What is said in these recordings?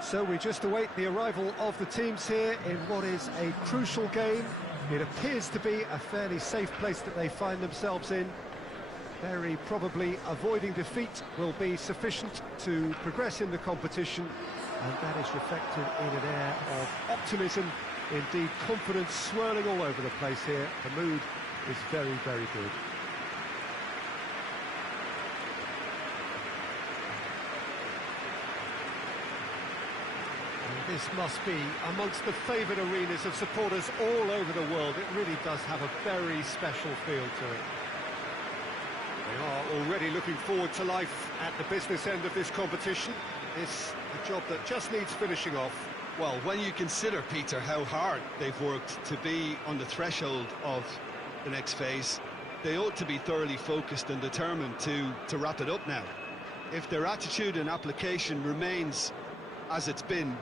So we just await the arrival of the teams here in what is a crucial game. It appears to be a fairly safe place that they find themselves in. Very probably avoiding defeat will be sufficient to progress in the competition, and that is reflected in an air of optimism, indeed confidence swirling all over the place here. The mood is very, very good. This must be amongst the favoured arenas of supporters all over the world. It really does have a very special feel to it. They are already looking forward to life at the business end of this competition. It's a job that just needs finishing off. Well, when you consider, Peter, how hard they've worked to be on the threshold of the next phase, they ought to be thoroughly focused and determined to wrap it up now. If their attitude and application remains as it's been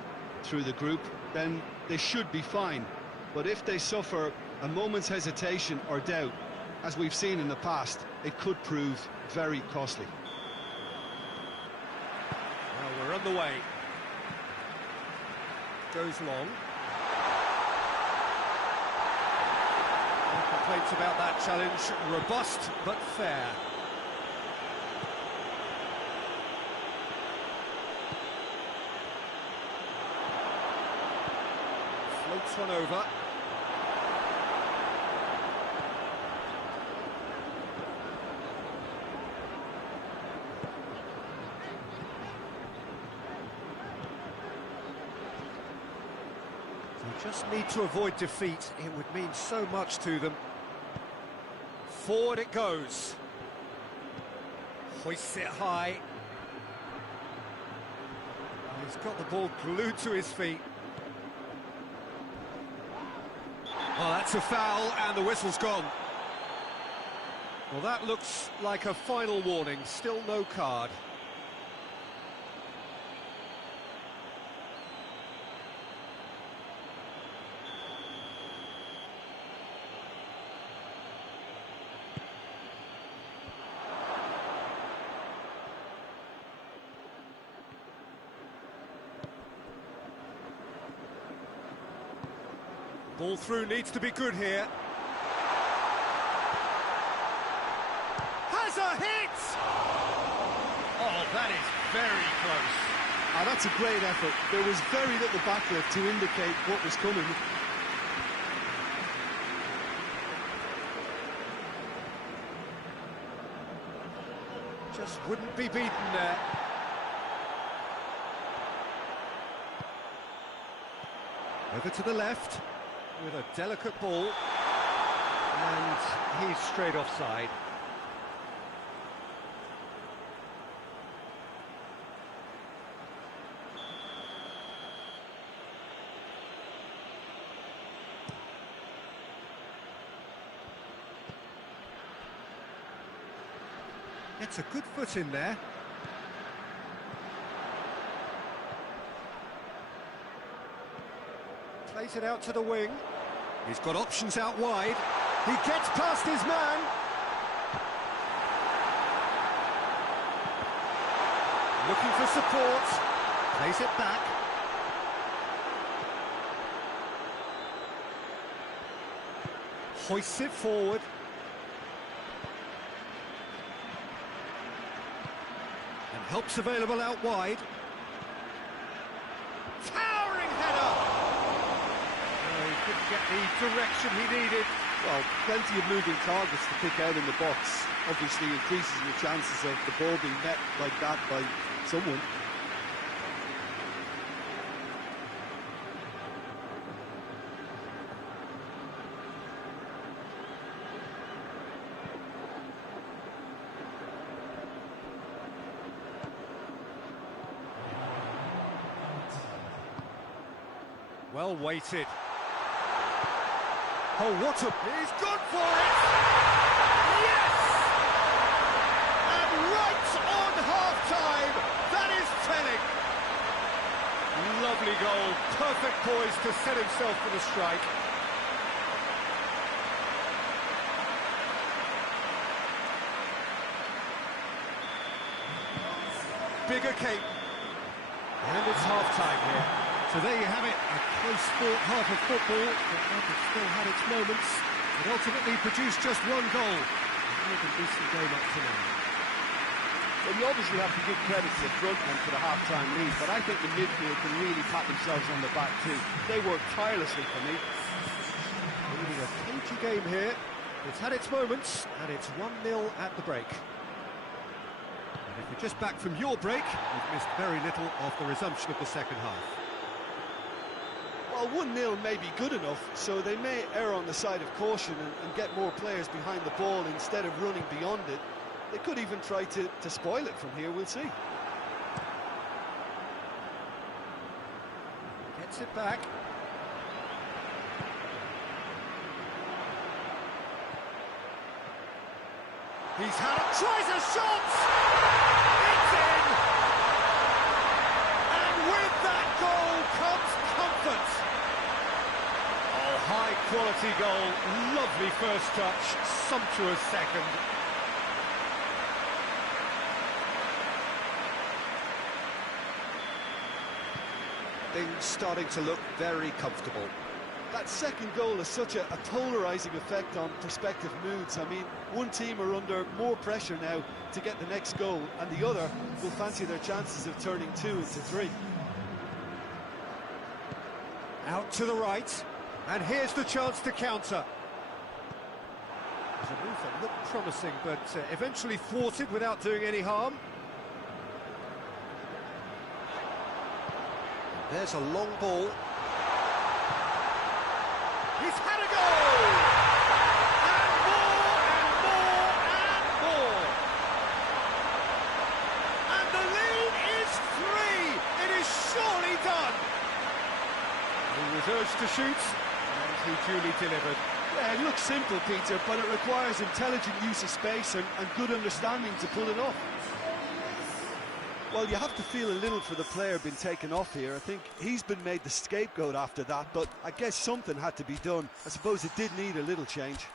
through the group, then they should be fine. But if they suffer a moment's hesitation or doubt, as we've seen in the past, it could prove very costly. Well, we're on the way. Goes long. No complaints about that challenge. Robust but fair. Floats one over. They just need to avoid defeat. It would mean so much to them. Forward it goes. Hoists it high. He's got the ball glued to his feet. Oh, that's a foul, and the whistle's gone. Well, that looks like a final warning. Still no card. Ball through needs to be good here. Has a hit! Oh, that is very close. Ah, that's a great effort. There was very little backlift to indicate what was coming. Just wouldn't be beaten there. Over to the left. With a delicate ball, and he's straight offside. Gets a good foot in there. Plays it out to the wing. He's got options out wide. He gets past his man. Looking for support. Plays it back. Hoists it forward. And help's available out wide. Get the direction he needed. Well, plenty of moving targets to pick out in the box. Obviously increases your chances of the ball being met like that by someone. Well weighted. Oh, what a... He's gone for it! Yes! And right on half-time, that is telling. Lovely goal, perfect poise to set himself for the strike. Bigger Cape. And it's half-time here. So there you have it, a close-fought half of football, but one that still had its moments. It ultimately produced just one goal. A more than decent game up to now. Well, you obviously have to give credit to the front men for the half-time lead, but I think the midfield can really pat themselves on the back too. They worked tirelessly for me. Really a cagey game here. It's had its moments, and it's 1-0 at the break. And if you're just back from your break, you've missed very little of the resumption of the second half. Well, 1-0 may be good enough, so they may err on the side of caution and get more players behind the ball instead of running beyond it. They could even try to spoil it from here, we'll see. Gets it back. He's had it, tries a shot! It's in! And with that goal comes comfort! Oh, high-quality goal, lovely first touch, sumptuous second. Things starting to look very comfortable. That second goal has such a polarising effect on prospective moods. I mean, one team are under more pressure now to get the next goal, and the other will fancy their chances of turning 2 into 3. Out to the right, and here's the chance to counter. There's a move that looked promising, but eventually thwarted without doing any harm. There's a long ball. He's had a goal! And more, and more, and more! And the lead is 3! It is surely done! He was urged to shoot, and he duly delivered. Yeah, it looks simple, Peter, but it requires intelligent use of space and good understanding to pull it off. Well, you have to feel a little for the player being taken off here. I think he's been made the scapegoat after that, but I guess something had to be done. I suppose it did need a little change.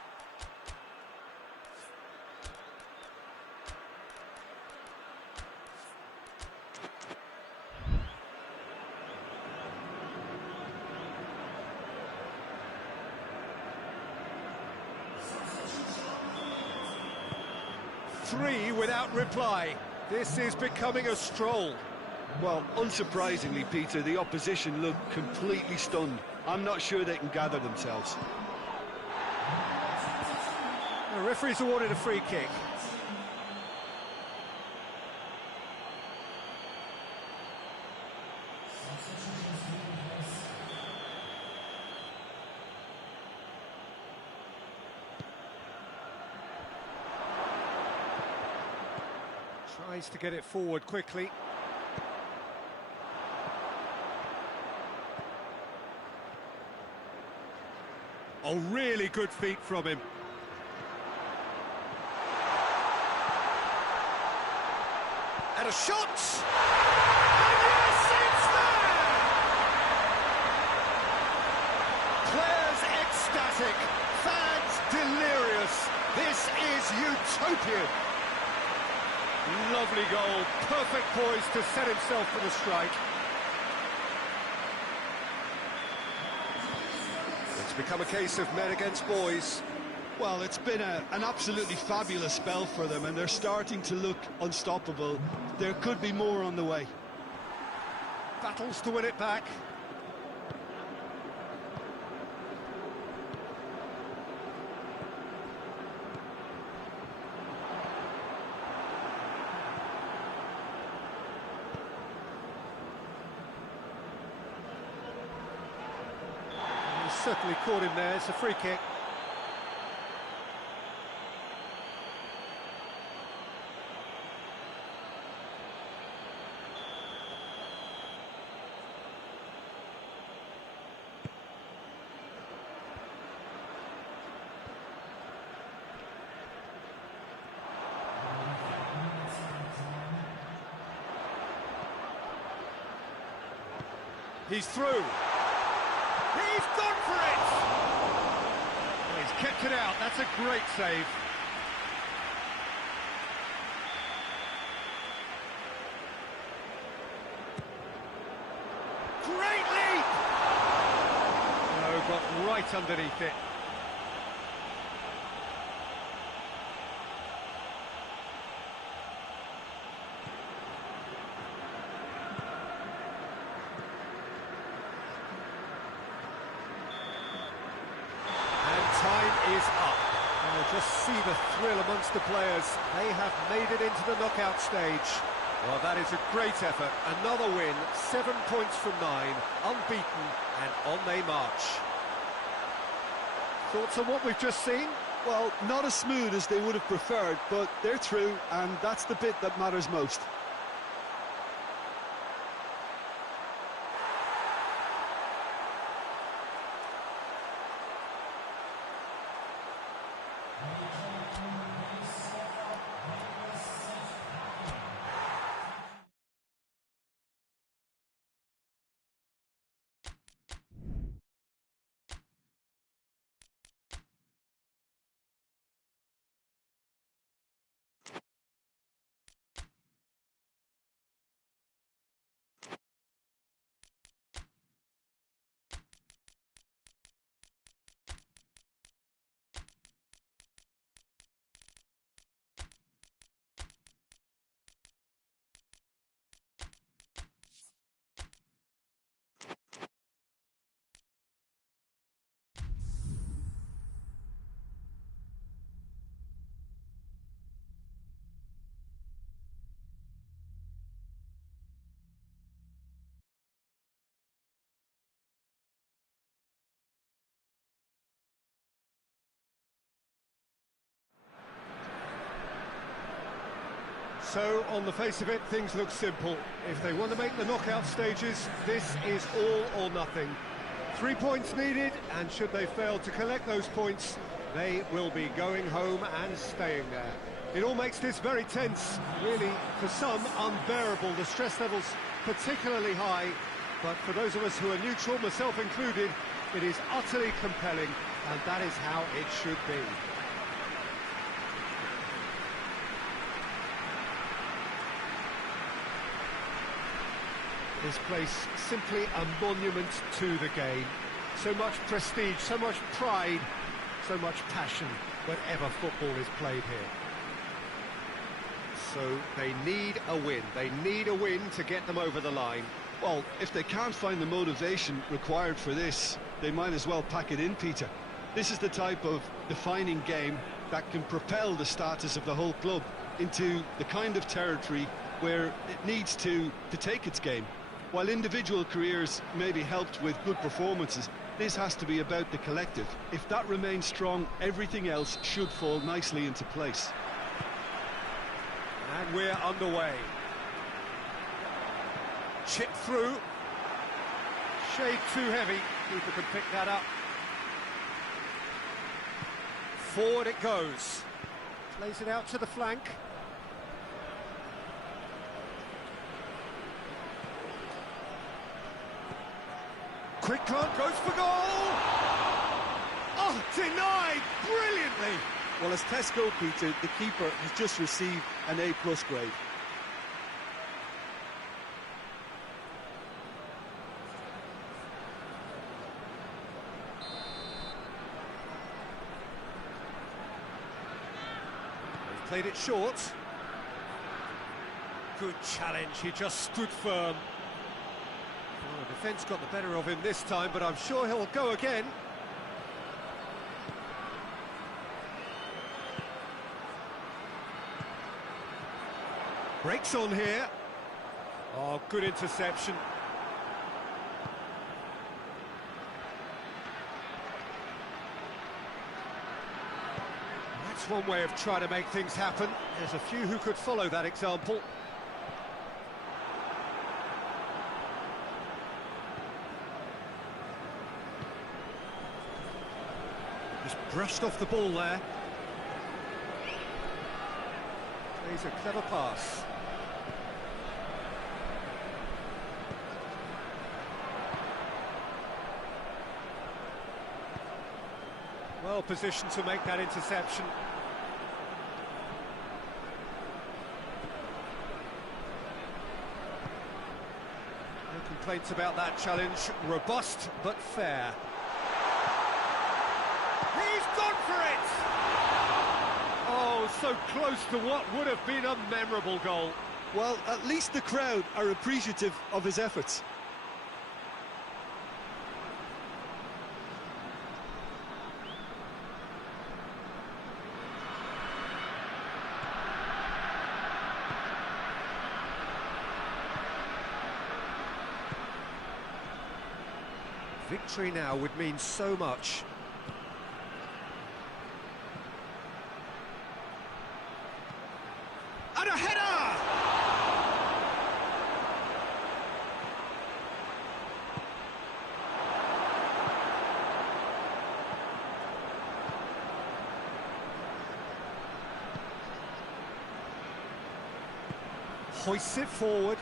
Three without reply. This is becoming a stroll. Well, unsurprisingly, Peter, the opposition look completely stunned. I'm not sure they can gather themselves. The referee's awarded a free kick. Tries to get it forward quickly. Oh, really good feet from him. And a shot! And yes, it's there! Players ecstatic, fans delirious. This is utopian. Lovely goal, perfect poise to set himself for the strike. It's become a case of men against boys. Well, it's been an absolutely fabulous spell for them, and they're starting to look unstoppable. There could be more on the way. Battles to win it back. Certainly caught him there, it's a free kick. He's through. He's gone for it! He's kept it out, that's a great save. great leap! No, got right underneath it. Time is up. Just see the thrill amongst the players. They have made it into the knockout stage. Well, that is a great effort. Another win, 7 points from 9, unbeaten, and on they march. Thoughts on what we've just seen? Well, not as smooth as they would have preferred, but they're through, and that's the bit that matters most. So, on the face of it, things look simple. If they want to make the knockout stages, this is all or nothing. 3 points needed, and should they fail to collect those points, they will be going home and staying there. It all makes this very tense, really, for some, unbearable. The stress levels particularly high, but for those of us who are neutral, myself included, it is utterly compelling, and that is how it should be. This place simply a monument to the game. So much prestige, so much pride, so much passion whenever football is played here. So they need a win. They need a win to get them over the line. Well, if they can't find the motivation required for this, they might as well pack it in, Peter. This is the type of defining game that can propel the status of the whole club into the kind of territory where it needs to take its game. While individual careers may be helped with good performances, this has to be about the collective. If that remains strong, everything else should fall nicely into place. And we're underway. Chip through. Shade too heavy. Keeper can pick that up. Forward it goes. Plays it out to the flank. Quick run, goes for goal! Oh, denied brilliantly! Well, as test goalkeeper, the keeper has just received an A+ grade. They've played it short. Good challenge, he just stood firm. Well, the defence got the better of him this time, but I'm sure he'll go again. Breaks on here. Oh, good interception. That's one way of trying to make things happen. There's a few who could follow that example. Just brushed off the ball there. Plays a clever pass. Well positioned to make that interception. They can complaints about that challenge. Robust, but fair. He's gone for it! Oh, so close to what would have been a memorable goal. Well, at least the crowd are appreciative of his efforts. Victory now would mean so much. And a header! Hoists it forward.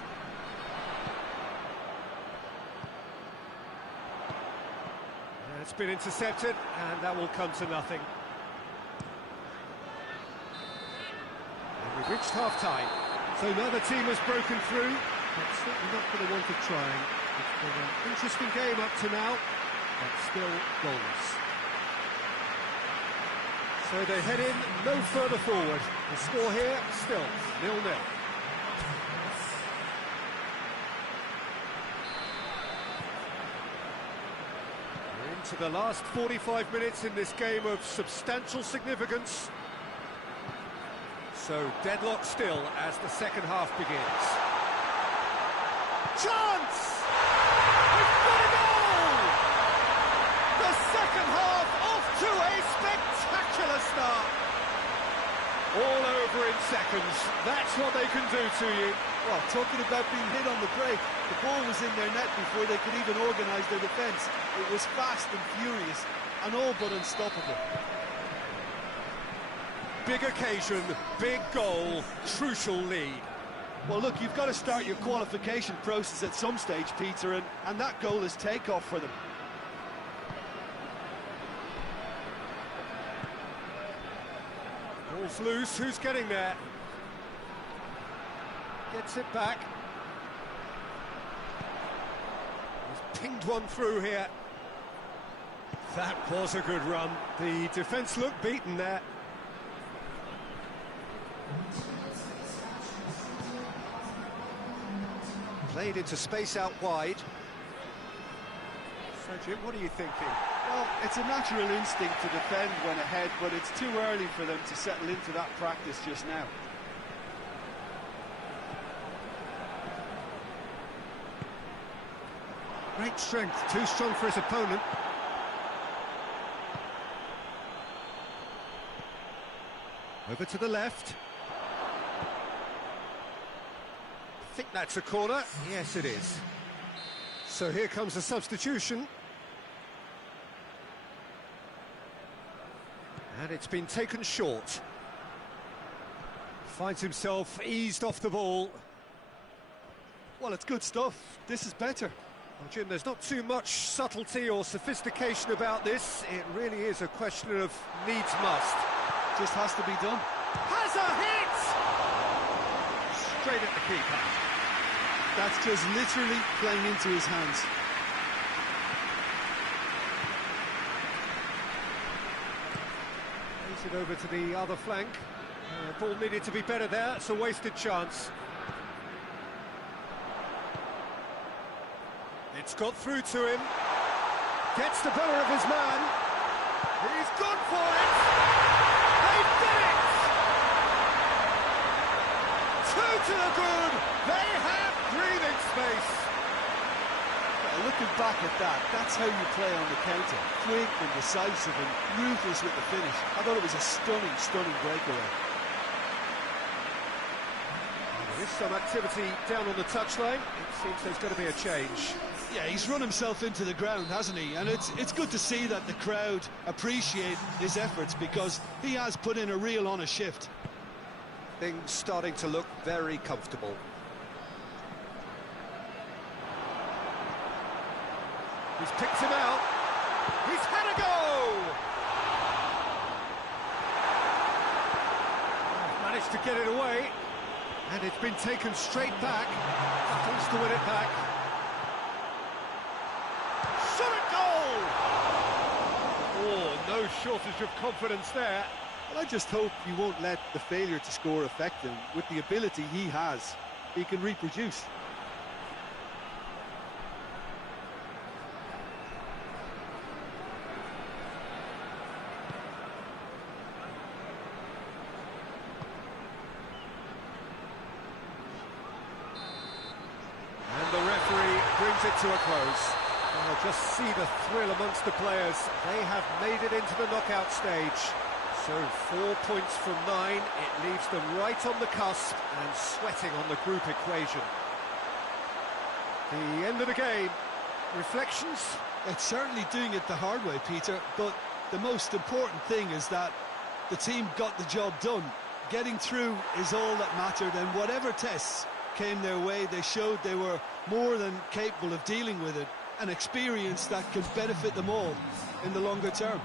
It's been intercepted, and that will come to nothing. And we've reached half-time. So neither team has broken through, but certainly not for the want of trying. It's been an interesting game up to now, but still goalless. So they head in no further forward. The score here, still 0-0. To the last 45 minutes in this game of substantial significance. So deadlock still as the second half begins. Chance! We've got a goal! The second half off to a spectacular start. All over in seconds. That's what they can do to you. Well, talking about being hit on the break, the ball was in their net before they could even organise their defence. It was fast and furious, and all but unstoppable. Big occasion, big goal, crucial lead. Well, look, you've got to start your qualification process at some stage, Peter, and that goal is takeoff for them. Ball's loose, who's getting there? Gets it back. He's pinged one through here. That was a good run. The defence looked beaten there. Played into space out wide. So, Jim, what are you thinking? Well, it's a natural instinct to defend when ahead, but it's too early for them to settle into that practice just now. Great strength, too strong for his opponent. Over to the left. I think that's a corner. Yes, it is. So here comes a substitution. And it's been taken short. Finds himself eased off the ball. Well, it's good stuff. This is better. Well, Jim, there's not too much subtlety or sophistication about this. It really is a question of needs must. Just has to be done. Has a hit! Straight at the keeper. That's just literally playing into his hands. Plays it over to the other flank. Ball needed to be better there. It's a wasted chance. It's got through to him. Gets the better of his man. He's gone for it. They've done it! Two to the good. They have breathing space. Well, looking back at that, that's how you play on the counter. Quick and decisive and ruthless with the finish. I thought it was a stunning, stunning breakaway. There is some activity down on the touchline. It seems there's going to be a change. Yeah, he's run himself into the ground, hasn't he? And it's good to see that the crowd appreciate his efforts because he has put in a real honest shift. Things starting to look very comfortable. He's picked him out. He's had a go! Managed to get it away. And it's been taken straight back. Battles to win it back. shot at goal! Oh, no shortage of confidence there. Well, I just hope you won't let the failure to score affect him. With the ability he has, he can reproduce. And the referee brings it to a close. Oh, just see the thrill amongst the players. They have made it into the knockout stage. So 4 points from 9, it leaves them right on the cusp and sweating on the group equation. The end of the game, reflections? It's certainly doing it the hard way, Peter, but the most important thing is that the team got the job done. Getting through is all that mattered, and whatever tests came their way, they showed they were more than capable of dealing with it. An experience that can benefit them all in the longer term.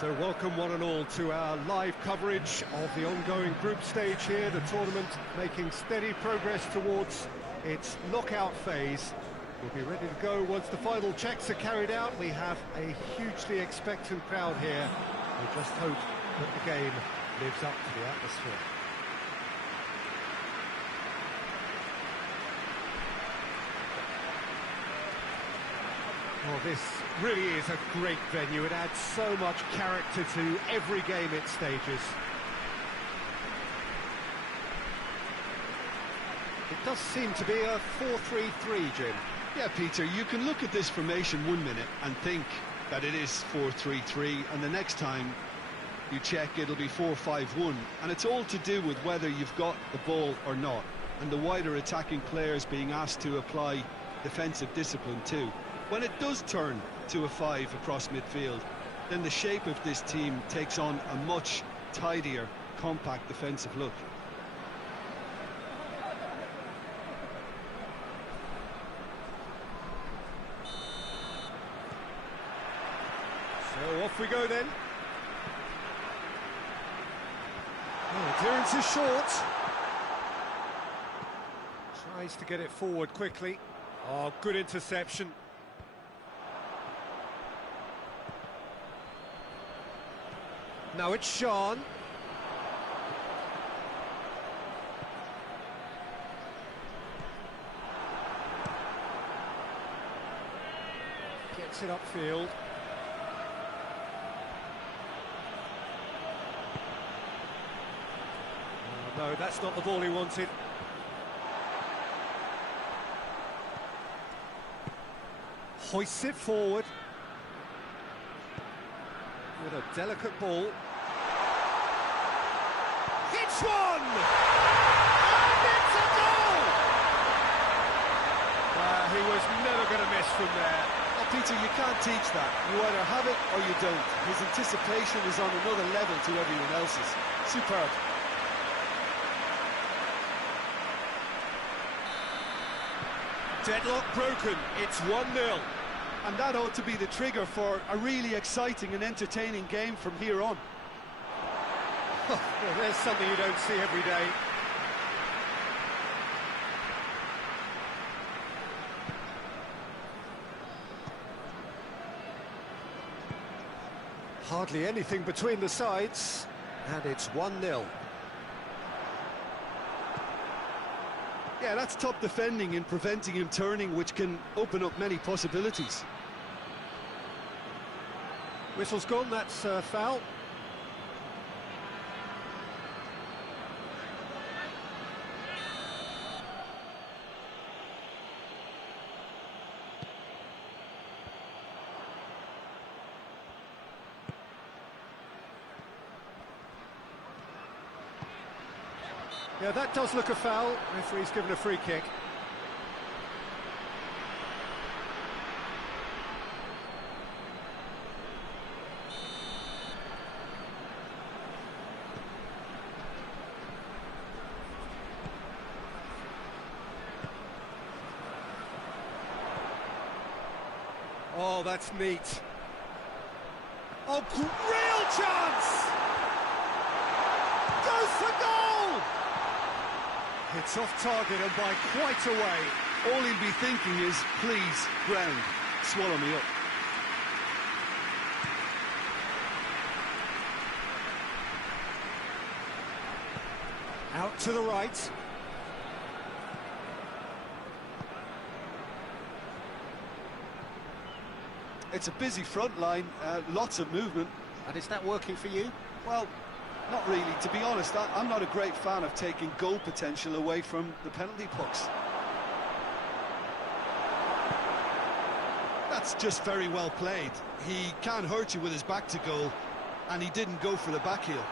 So welcome one and all to our live coverage of the ongoing group stage here, the tournament making steady progress towards its knockout phase. We'll be ready to go once the final checks are carried out. We have a hugely expectant crowd here. We just hope that the game lives up to the atmosphere. Well, this really is a great venue. It adds so much character to every game it stages. It does seem to be a 4-3-3, Jim. Yeah, Peter, you can look at this formation 1 minute and think that it is 4-3-3, and the next time you check it'll be 4-5-1, and it's all to do with whether you've got the ball or not, and the wider attacking players being asked to apply defensive discipline too. When it does turn to a 5 across midfield, then the shape of this team takes on a much tidier, compact defensive look. So off we go then. Oh, clearance is short. Tries to get it forward quickly. Oh, good interception. Now it's Sean. Gets it upfield. Oh, no, that's not the ball he wanted. Hoists it forward. With a delicate ball. Hits one! And it's a goal! He was never going to miss from there. Oh, Peter, you can't teach that. You either have it or you don't. His anticipation is on another level to everyone else's. Superb. Deadlock broken, it's 1-0. And that ought to be the trigger for a really exciting and entertaining game from here on. Well, there's something you don't see every day. Hardly anything between the sides, and it's 1-0. Yeah, that's top defending and preventing him turning, which can open up many possibilities. Whistle's gone, that's foul. Yeah, that does look a foul. Referee's given a free kick. Oh, that's neat. Oh, real chance! Goes for goal! It's off target and by quite a way. All he'll be thinking is, please, ground, swallow me up. Out to the right. It's a busy front line, lots of movement. And is that working for you? Well, not really. To be honest, I'm not a great fan of taking goal potential away from the penalty box. That's just very well played. He can't hurt you with his back to goal, and he didn't go for the back heel.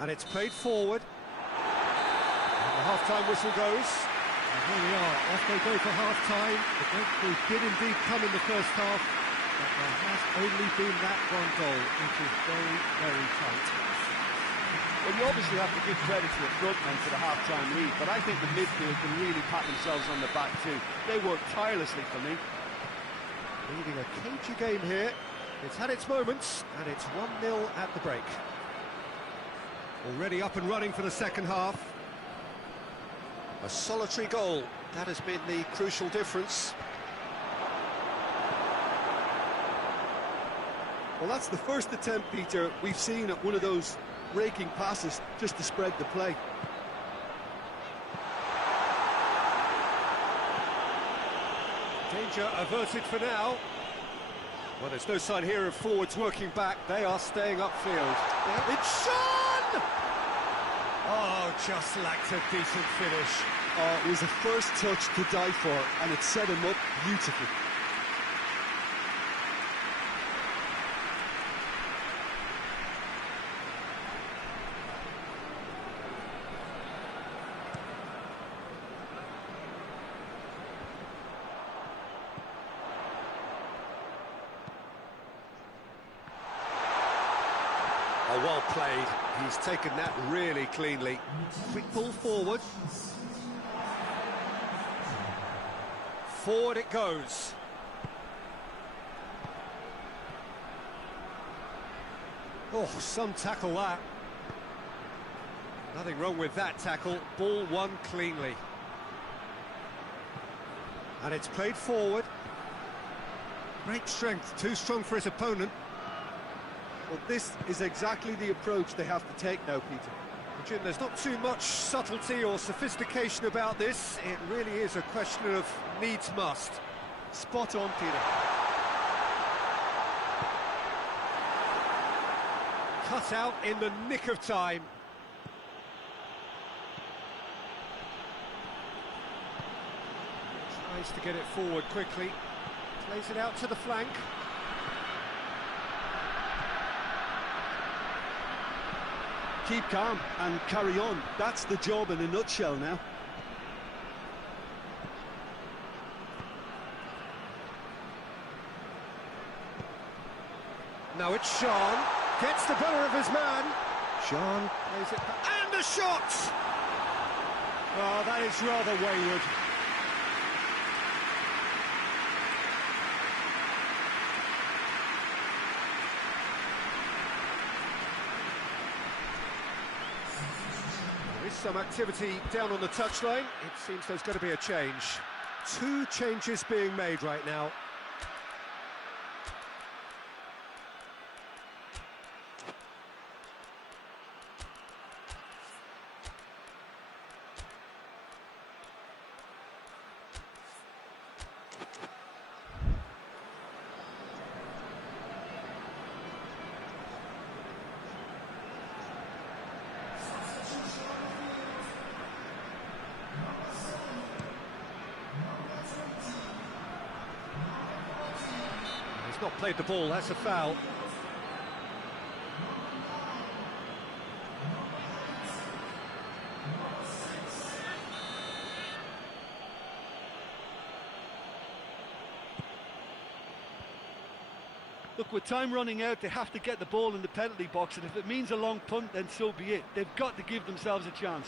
And it's played forward. And the half-time whistle goes. And here we are, off they go for half-time. The breakthrough did indeed come in the first half, but there has only been that one goal, which is very, very tight. Well, you obviously have to give credit to the front men for the half-time lead, but I think the midfield can really pat themselves on the back too. They worked tirelessly for me. Leading a cagey game here. It's had its moments, and it's 1-0 at the break. Already up and running for the second half. A solitary goal, that has been the crucial difference. Well, that's the first attempt, Peter, we've seen at one of those raking passes just to spread the play. Danger averted for now. Well, there's no sign here of forwards working back. They are staying upfield. It's shot! Oh, just lacked a decent finish. Oh, it was a first touch to die for, and it set him up beautifully. Oh, well played. He's taken that really cleanly. Quick ball forward. Forward it goes. Oh, some tackle that. Nothing wrong with that tackle. Ball won cleanly. And it's played forward. Great strength, too strong for his opponent. Well, this is exactly the approach they have to take now, Peter. Jim, there's not too much subtlety or sophistication about this. It really is a question of needs must. Spot on, Peter. Cut out in the nick of time. Tries to get it forward quickly. Plays it out to the flank. Keep calm and carry on. That's the job in a nutshell now. Now it's Sean, gets the better of his man. Sean plays it back, and a shot! Oh, that is rather wayward. There is some activity down on the touchline. It seems there's going to be a change. 2 changes being made right now. Not played the ball, that's a foul. Look, with time running out, they have to get the ball in the penalty box, and if it means a long punt, then so be it. They've got to give themselves a chance.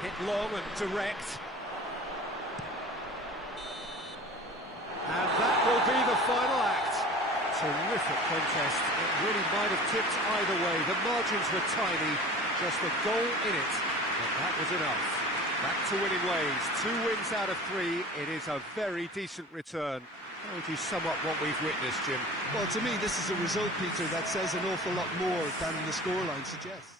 Hit long and direct. And that will be the final act. Terrific contest. It really might have tipped either way. The margins were tiny, just a goal in it. But that was enough. Back to winning ways. 2 wins out of 3. It is a very decent return. How would you sum up what we've witnessed, Jim? Well, to me, this is a result, Peter, that says an awful lot more than the scoreline suggests.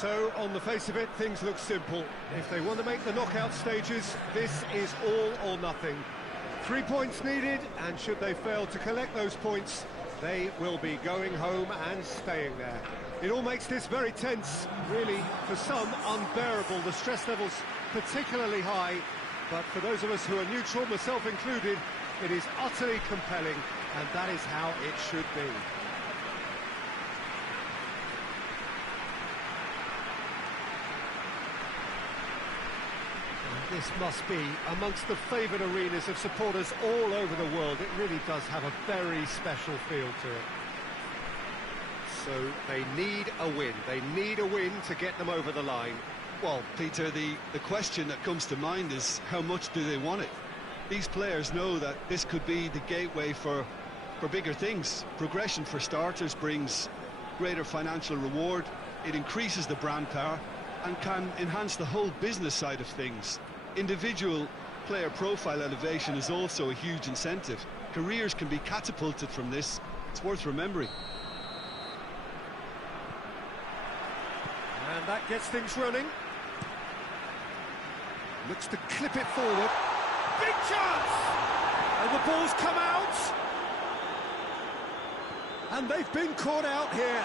So, on the face of it, things look simple. If they want to make the knockout stages, this is all or nothing. 3 points needed, and should they fail to collect those points, they will be going home and staying there. It all makes this very tense, really, for some, unbearable. The stress levels particularly high, but for those of us who are neutral, myself included, it is utterly compelling, and that is how it should be. This must be amongst the favoured arenas of supporters all over the world. It really does have a very special feel to it. So they need a win. They need a win to get them over the line. Well, Peter, the question that comes to mind is how much do they want it? These players know that this could be the gateway for bigger things. Progression, for starters, brings greater financial reward. It increases the brand power and can enhance the whole business side of things. Individual player profile elevation is also a huge incentive. Careers can be catapulted from this. It's worth remembering. And that gets things running. Looks to clip it forward. Big chance! And the ball's come out. And they've been caught out here.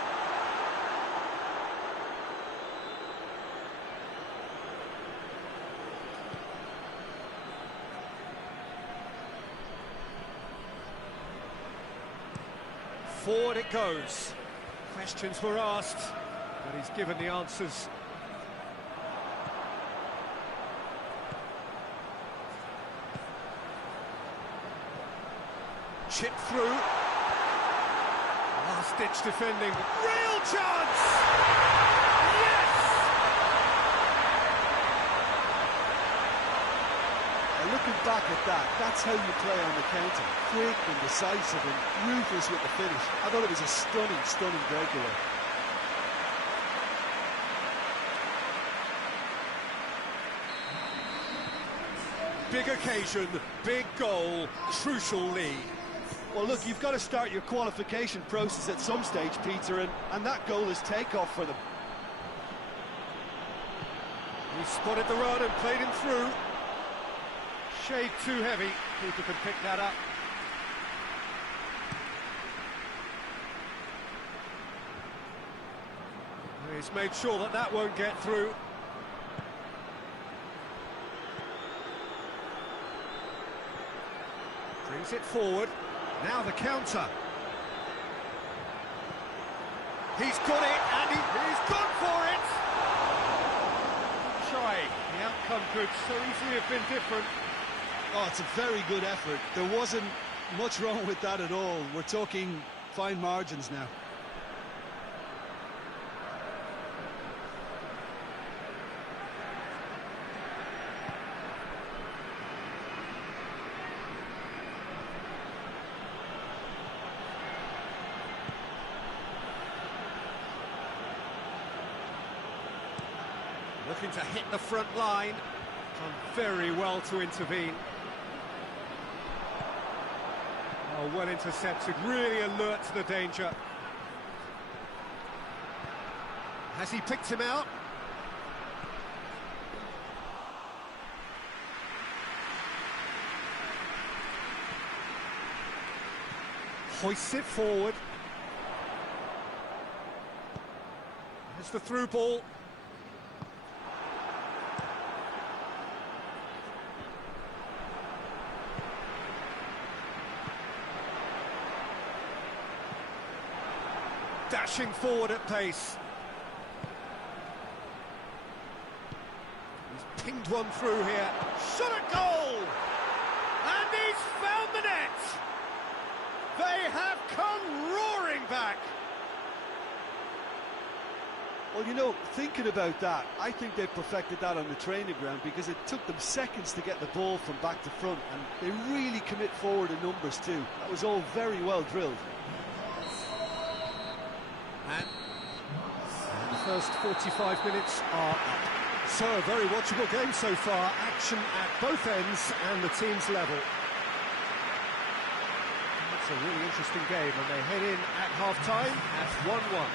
Forward it goes. Questions were asked, but he's given the answers. Chip through. Last-ditch defending. Real chance! Yes! looking back at that, that's how you play on the counter. Quick and decisive and ruthless with the finish. I thought it was a stunning, stunning breakaway. Big occasion, big goal, crucial lead. Well, look, you've got to start your qualification process at some stage, Peter, and that goal is takeoff for them. He spotted the run and played him through. Shade too heavy, keeper could pick that up. He's made sure that that won't get through. Brings it forward. Now the counter. He's got it, and he's gone for it! Shy. The outcome could so easily have been different. Oh, it's a very good effort. There wasn't much wrong with that at all. We're talking fine margins now. Looking to hit the front line. Done very well to intervene. Oh, well intercepted, really alert to the danger. Has he picked him out? Hoists it forward. There's the through ball. Dashing forward at pace. He's pinged one through here. Shot at goal! And he's found the net! They have come roaring back! Well, you know, thinking about that, I think they perfected that on the training ground because it took them seconds to get the ball from back to front, and they really commit forward in numbers too. That was all very well drilled. And the first 45 minutes are up. So, a very watchable game so far. Action at both ends and the team's level. It's a really interesting game, and they head in at half-time at 1-1.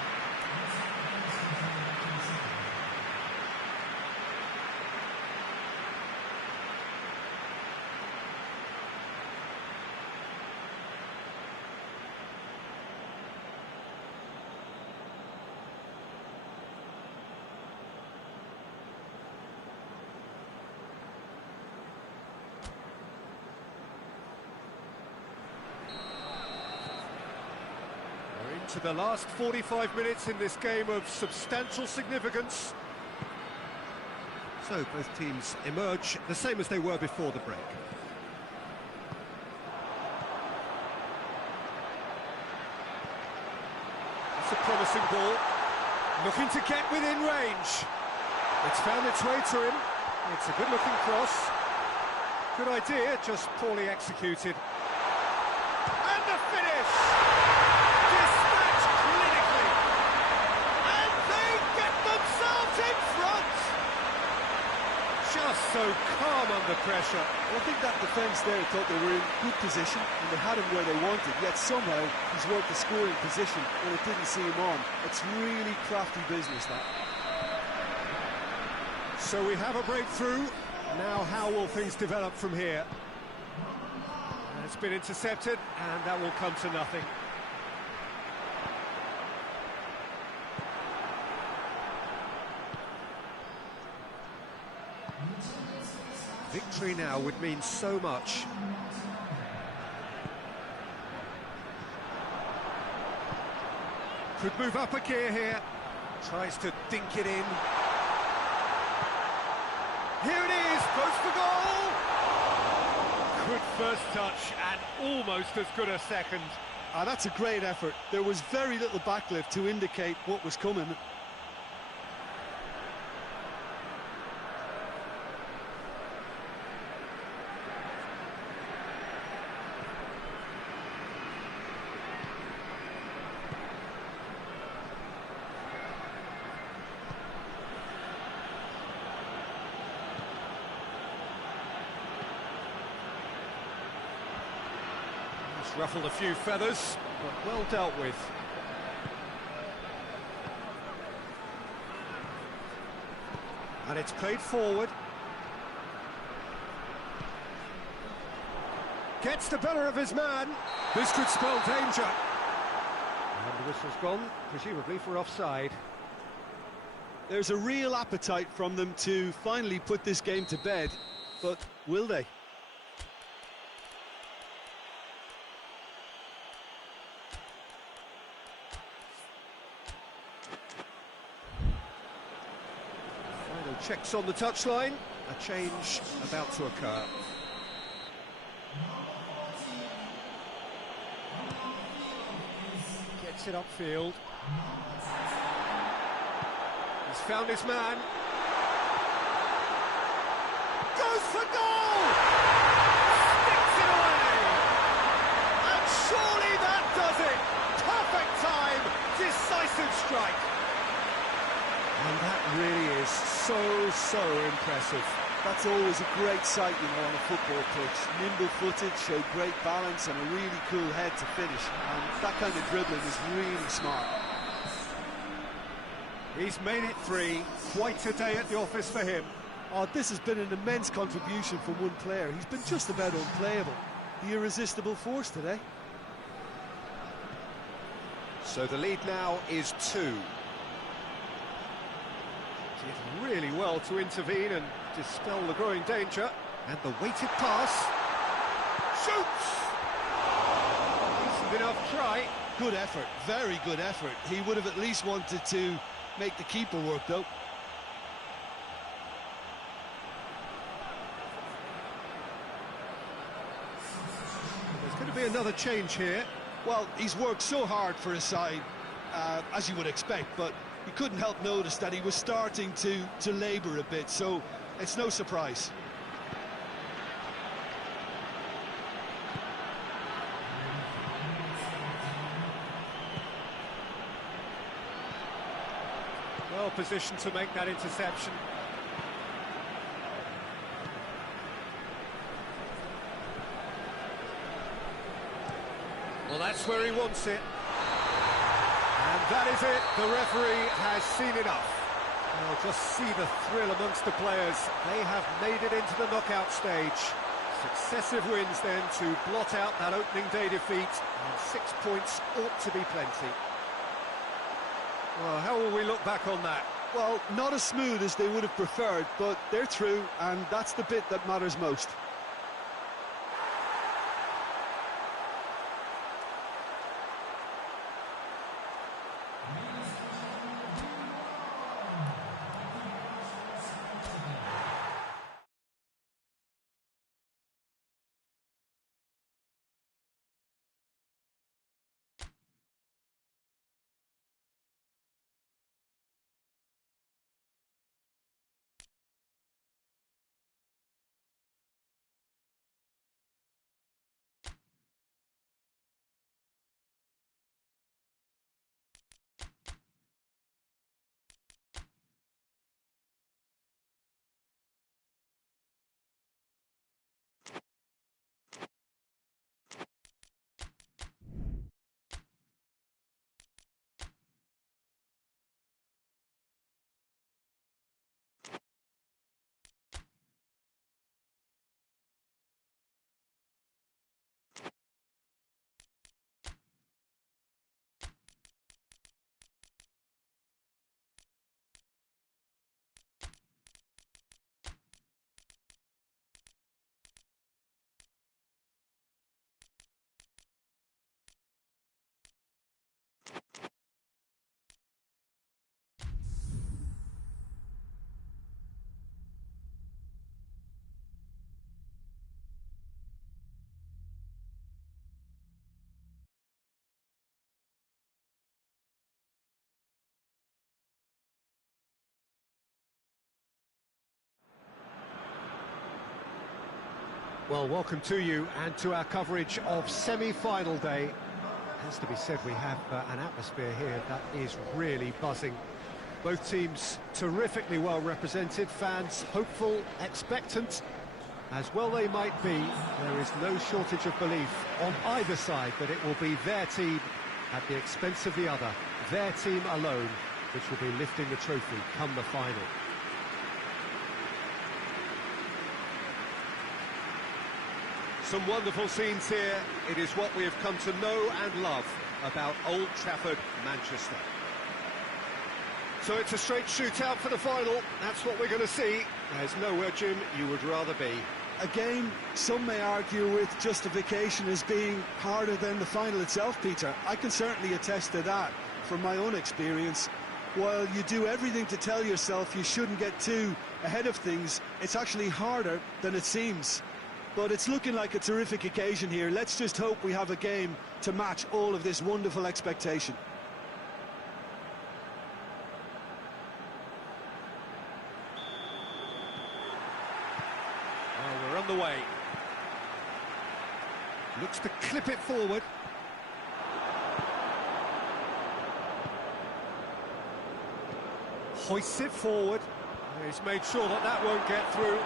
To the last 45 minutes in this game of substantial significance. So both teams emerge the same as they were before the break. It's a promising ball, looking to get within range. It's found its way to him. It's a good-looking cross. Good idea, just poorly executed. And the finish! Just so calm under pressure. Well, I think that defence there thought they were in good position and they had him where they wanted, yet somehow he's worked the scoring position when it didn't see him on. It's really crafty business, that. So we have a breakthrough. Now how will things develop from here? It's been intercepted and that will come to nothing. Victory now would mean so much. Could move up a gear here. Tries to dink it in. Here it is, goes for goal! Good first touch and almost as good a second. That's a great effort. There was very little backlift to indicate what was coming. Ruffled a few feathers, but well dealt with. And it's played forward. Gets the better of his man. This could spell danger. And the whistle's gone, presumably for offside. There's a real appetite from them to finally put this game to bed, but will they? Final checks on the touchline. A change about to occur. Gets it upfield. He's found his man. Goes for goal! Sticks it away! And surely that does it! Perfect time, decisive strike. And that really is so impressive. That's always a great sight, you know, on a football pitch. Nimble-footed, showed great balance and a really cool head to finish. And that kind of dribbling is really smart. He's made it 3. Quite a day at the office for him. Oh, this has been an immense contribution from one player. He's been just about unplayable. The irresistible force today. So the lead now is 2. Did really well to intervene and dispel the growing danger. And the weighted pass. Shoots! Decent enough try. Good effort, very good effort. He would have at least wanted to make the keeper work, though. There's going to be another change here. Well, he's worked so hard for his side, as you would expect, but you couldn't help notice that he was starting to labour a bit, so it's no surprise. Well positioned to make that interception. Well, that's where he wants it. And that is it. The referee has seen enough. Well, just see the thrill amongst the players. They have made it into the knockout stage. Successive wins then to blot out that opening day defeat. And 6 points ought to be plenty. Well, how will we look back on that? Well, not as smooth as they would have preferred, but they're through, and that's the bit that matters most. Well, welcome to you and to our coverage of semi-final day. It has to be said, we have an atmosphere here that is really buzzing. Both teams terrifically well represented, fans hopeful, expectant, As well they might be, there is no shortage of belief on either side that it will be their team at the expense of the other, their team alone, which will be lifting the trophy come the final. Some wonderful scenes here. It is what we have come to know and love about Old Trafford, Manchester. So it's a straight shootout for the final. That's what we're going to see. There's nowhere, Jim, you would rather be. A game some may argue with justification as being harder than the final itself, Peter. I can certainly attest to that from my own experience. While you do everything to tell yourself you shouldn't get too ahead of things, it's actually harder than it seems. But it's looking like a terrific occasion here. Let's just hope we have a game to match all of this wonderful expectation. Well, we're on the way. Looks to clip it forward. Hoists it forward. He's made sure that that won't get through.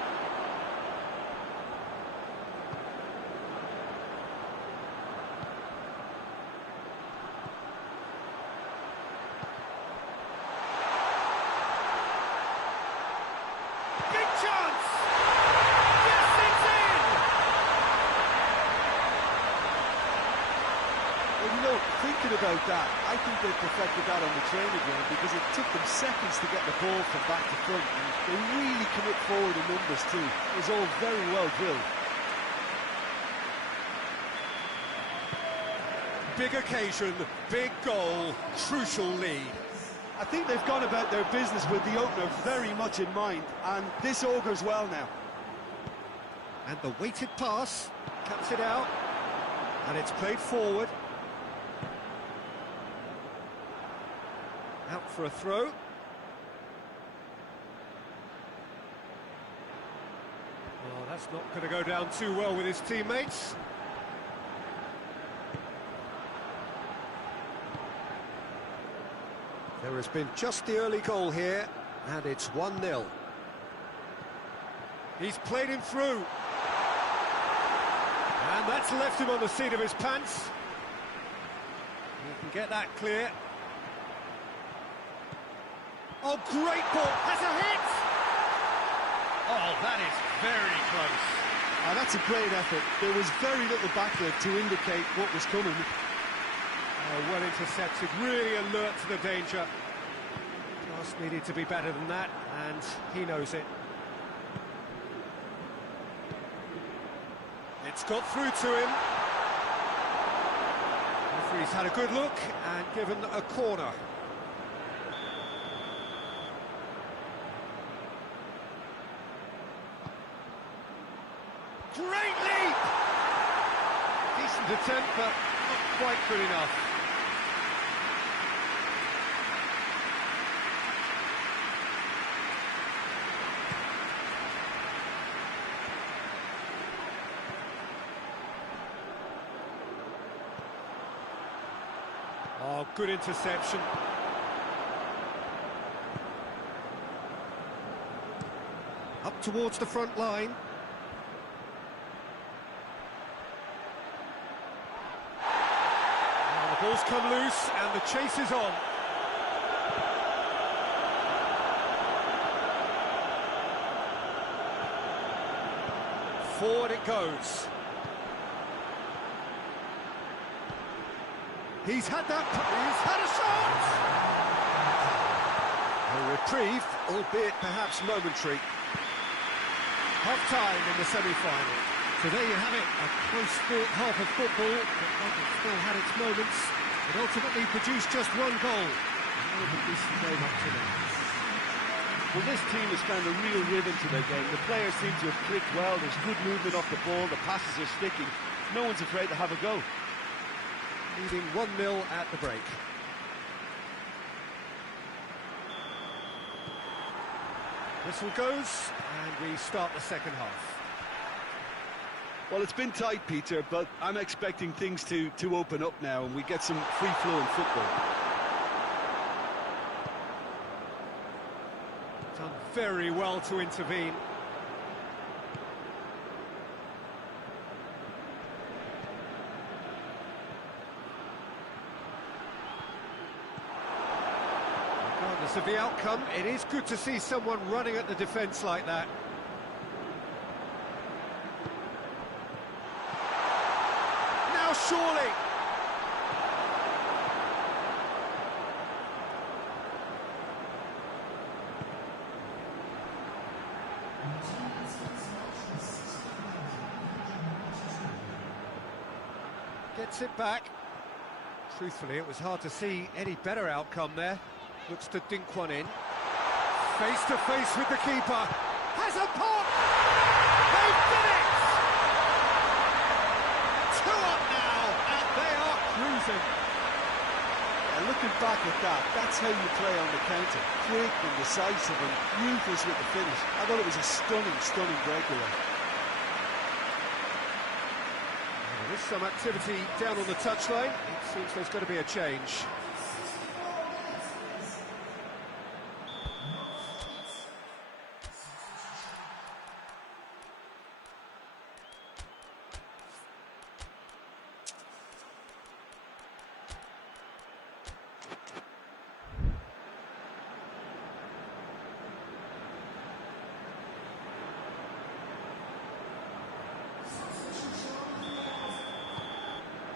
Big chance! Yes, it's in! Well, you know, thinking about that, I think they perfected that on the training ground because it took them seconds to get the ball from back to front. And they really commit forward in numbers too. It was all very well drilled. Big occasion, big goal, crucial lead. I think they've gone about their business with the opener very much in mind, and this augurs well now. And the weighted pass, cuts it out, and it's played forward. Out for a throw. Well, that's not going to go down too well with his teammates. There has been just the early goal here, and it's 1-0. He's played him through. And that's left him on the seat of his pants. He can get that clear. Oh, great ball! Has a hit! Oh, that is very close. Oh, that's a great effort. There was very little backlift to indicate what was coming. Oh, well intercepted, really alert to the danger. Pass needed to be better than that, and he knows it. It's got through to him. Referee's had a good look and given a corner. Great leap! Decent attempt, but not quite good enough. Oh, good interception. Up towards the front line. The ball's come loose and the chase is on. Forward it goes. He's had a shot! A reprieve, albeit perhaps momentary. Half-time in the semi-final. So there you have it, a close-fought half of football, but one that still had its moments. It ultimately produced just one goal. And a decent game up to now. Well, this team has found a real rhythm to their game. The players seem to have clicked well. There's good movement off the ball. The passes are sticking. No one's afraid to have a go. Leading 1-0 at the break. Whistle goes, and we start the second half. Well, it's been tight, Peter, but I'm expecting things to open up now and we get some free-flowing football. Done very well to intervene. Regardless of the outcome, it is good to see someone running at the defence like that. Now surely! Gets it back. Truthfully, it was hard to see any better outcome there. Looks to dink one in. Face to face with the keeper. Has a pot! They did it! 2 up now, and they are cruising. Yeah, looking back at that, that's how you play on the counter. Quick and decisive and ruthless with the finish. I thought it was a stunning, stunning breakaway. There is some activity down on the touchline. It seems there's going to be a change.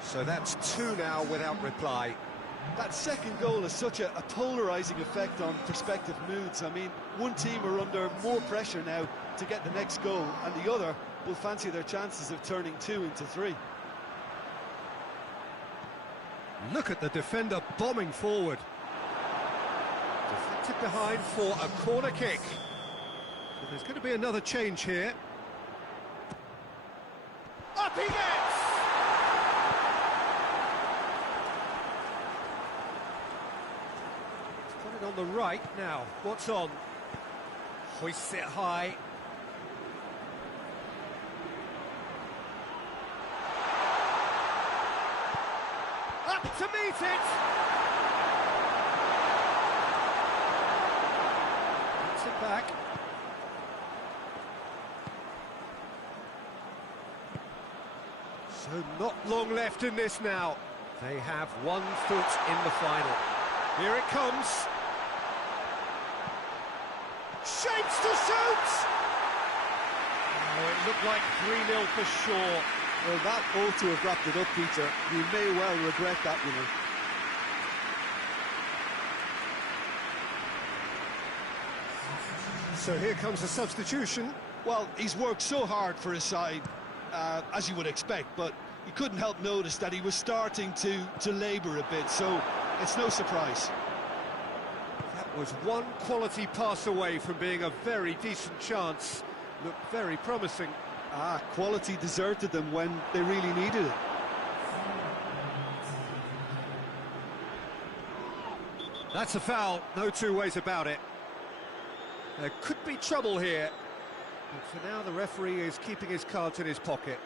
So that's 2 now without reply. That second goal has such a polarising effect on prospective moods. I mean, one team are under more pressure now to get the next goal, and the other will fancy their chances of turning 2 into 3. Look at the defender bombing forward. Deflected behind for a corner kick. So there's going to be another change here. Up he gets! On the right now, what's on? Hoists it high. Up to meet it! Gets it back. So not long left in this now. They have 1 foot in the final. Here it comes. Shapes to shoot! Oh, it looked like 3-0 for sure. Well, that ought to have wrapped it up, Peter. You may well regret that, you know. So here comes a substitution. Well, he's worked so hard for his side, as you would expect, but you couldn't help notice that he was starting to labour a bit, so it's no surprise. That was one quality pass away from being a very decent chance. Looked very promising. Quality deserted them when they really needed it. That's a foul, no 2 ways about it. There could be trouble here. But for now, the referee is keeping his cards in his pocket.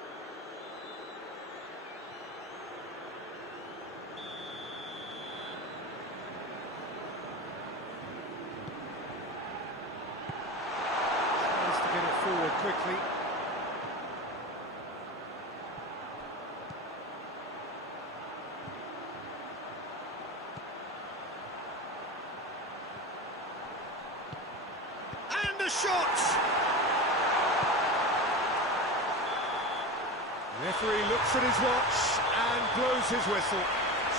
Tries to get it forward quickly. And a shot! Referee looks at his watch and blows his whistle.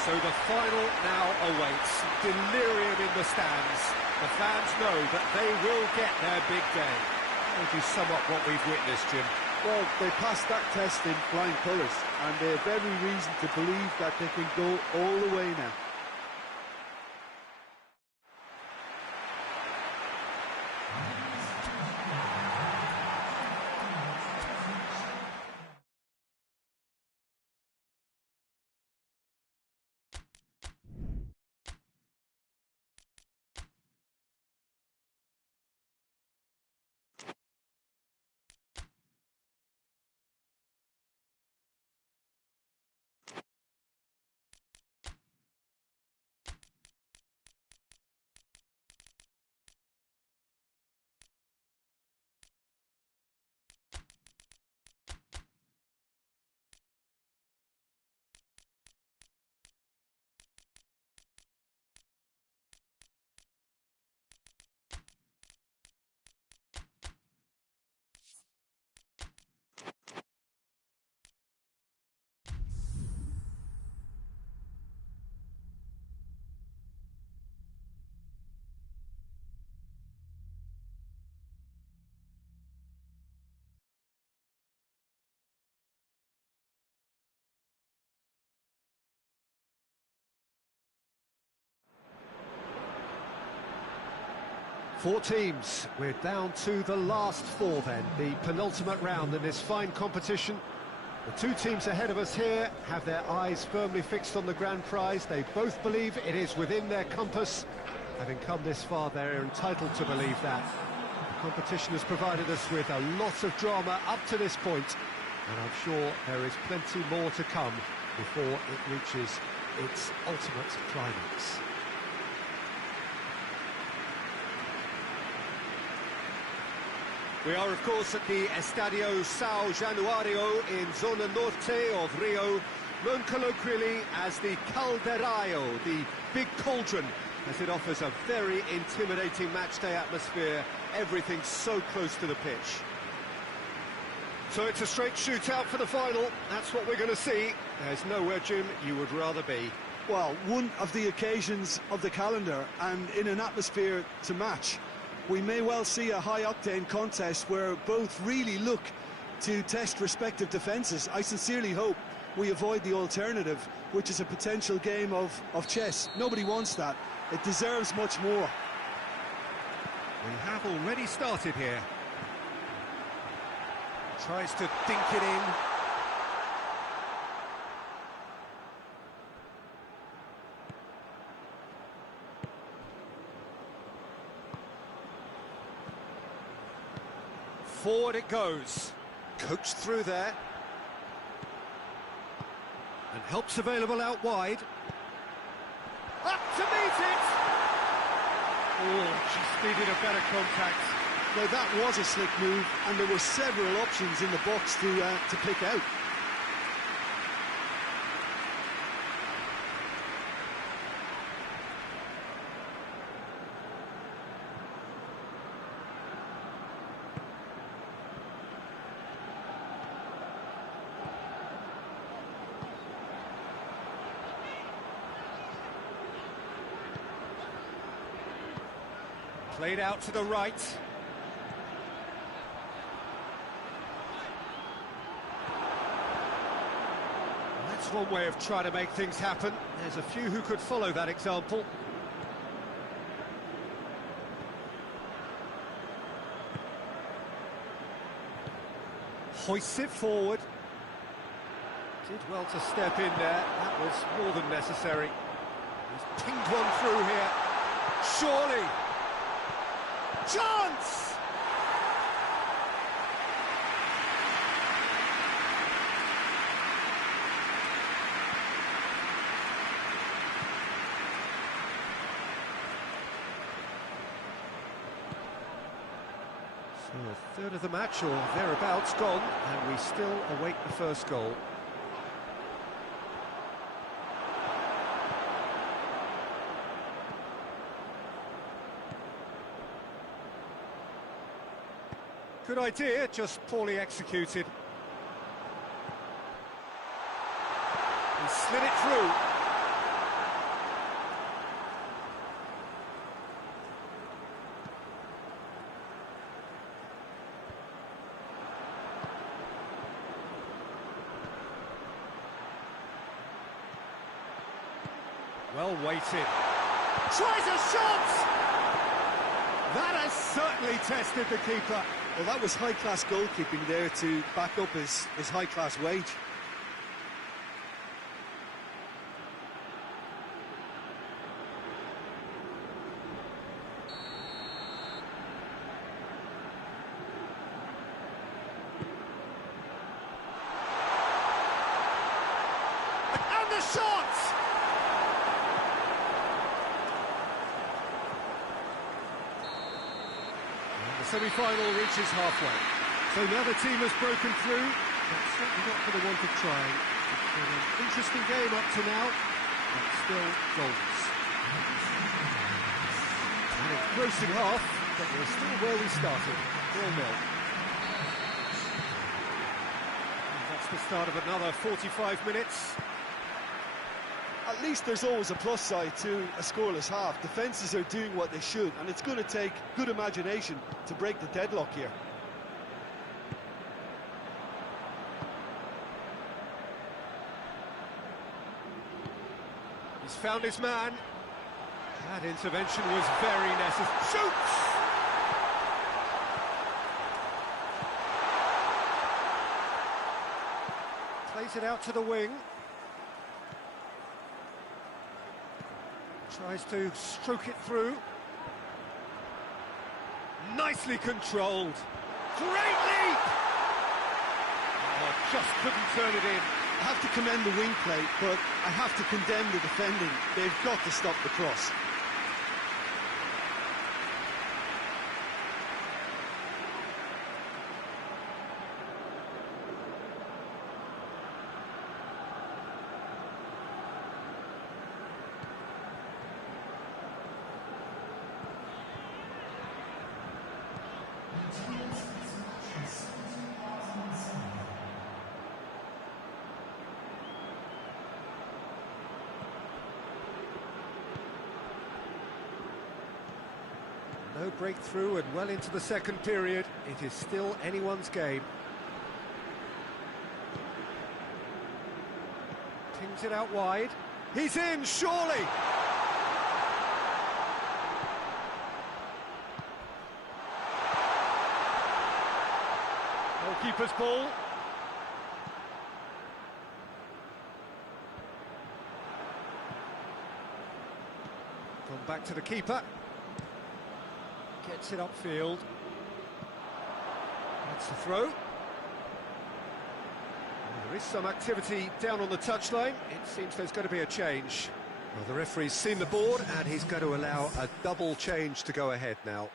So the final now awaits. Delirium in the stands. The fans know that they will get their big day. How would you sum up what we've witnessed, Jim? Well, they passed that test in flying colours, and they have every reason to believe that they can go all the way now. Four teams. We're down to the last four then, the penultimate round in this fine competition. The two teams ahead of us here have their eyes firmly fixed on the grand prize. They both believe it is within their compass. Having come this far, they're entitled to believe that. The competition has provided us with a lot of drama up to this point, and I'm sure there is plenty more to come before it reaches its ultimate climax. We are, of course, at the Estadio São Januário in Zona Norte of Rio, known colloquially as the Caldeirão, the big cauldron, as it offers a very intimidating matchday atmosphere. Everything so close to the pitch. So it's a straight shootout for the final. That's what we're going to see. There's nowhere, Jim, you would rather be. Well, one of the occasions of the calendar, and in an atmosphere to match. We may well see a high-octane contest where both really look to test respective defences. I sincerely hope we avoid the alternative, which is a potential game of chess. Nobody wants that. It deserves much more. We have already started here. Tries to dink it in. Forward it goes. Coached through there. And help's available out wide. Up to meet it! Oh, just needed a better contact. Now that was a slick move, and there were several options in the box to pick out. Played out to the right. That's one way of trying to make things happen. There's a few who could follow that example. Hoists it forward. Did well to step in there. That was more than necessary. He's pinged one through here. Surely. Chance! So a third of the match or thereabouts gone, and we still await the first goal. Good idea, just poorly executed. He slid it through. Well weighted. Tries a shot! That has certainly tested the keeper. Well, that was high-class goalkeeping there to back up his high-class wage. And the shot! The semi-final reaches halfway. So now the team has broken through, but certainly not for the want of trying. It's been an interesting game up to now, but still goals. And it's grossing half, but we're still where we started, 0-0. That's the start of another 45 minutes. At least there's always a plus side to a scoreless half. Defences are doing what they should, and it's going to take good imagination to break the deadlock here. He's found his man. That intervention was very necessary. Shoots! Plays it out to the wing. Tries to stroke it through. Nicely controlled. Great leap! Oh, just couldn't turn it in. I have to commend the wing play, but I have to condemn the defending. They've got to stop the cross. No breakthrough and well into the second period. It is still anyone's game. Pings it out wide. He's in, surely! Goalkeeper's ball. Gone back to the keeper. Gets it upfield. That's the throw. Well, there is some activity down on the touchline. It seems there's going to be a change. Well, the referee's seen the board and he's going to allow a double change to go ahead now.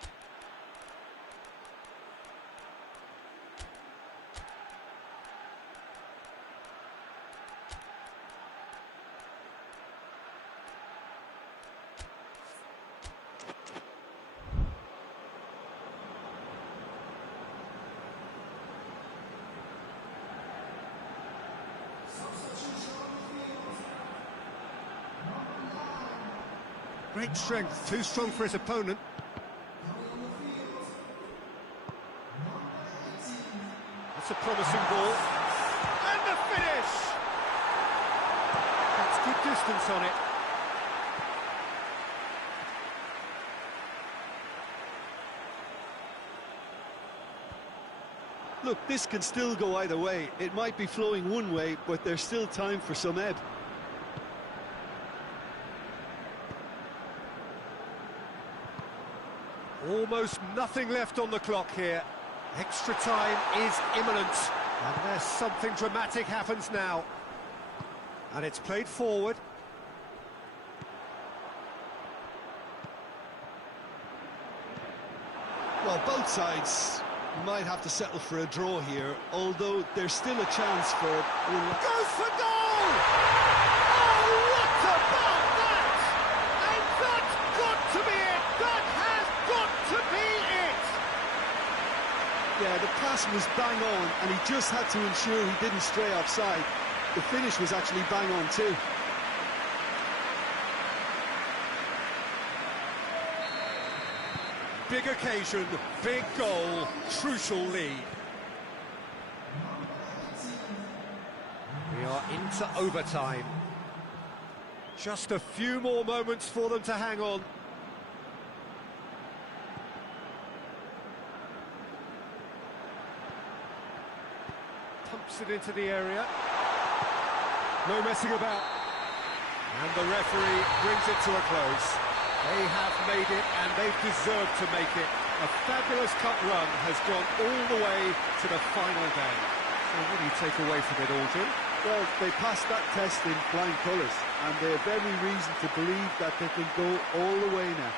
Great strength, too strong for his opponent. That's a promising ball. And the finish! That's good distance on it. Look, this can still go either way. It might be flowing one way, but there's still time for some ebb. Almost nothing left on the clock here. Extra time is imminent. And there's something dramatic happens now. And it's played forward. Well, both sides might have to settle for a draw here, although there's still a chance for one. Goes for goal! Oh, what about that? And that's got to be it! That has got to be it! Yeah, the pass was bang on, and he just had to ensure he didn't stray offside. The finish was actually bang on too. Big occasion, big goal, crucial lead. We are into overtime. Just a few more moments for them to hang on. Pumps it into the area. No messing about. And the referee brings it to a close. They have made it, and they've deserved to make it. A fabulous cup run has gone all the way to the final day. So what do you take away from it all, Jim? Well, they passed that test in flying colours, and they have every reason to believe that they can go all the way now.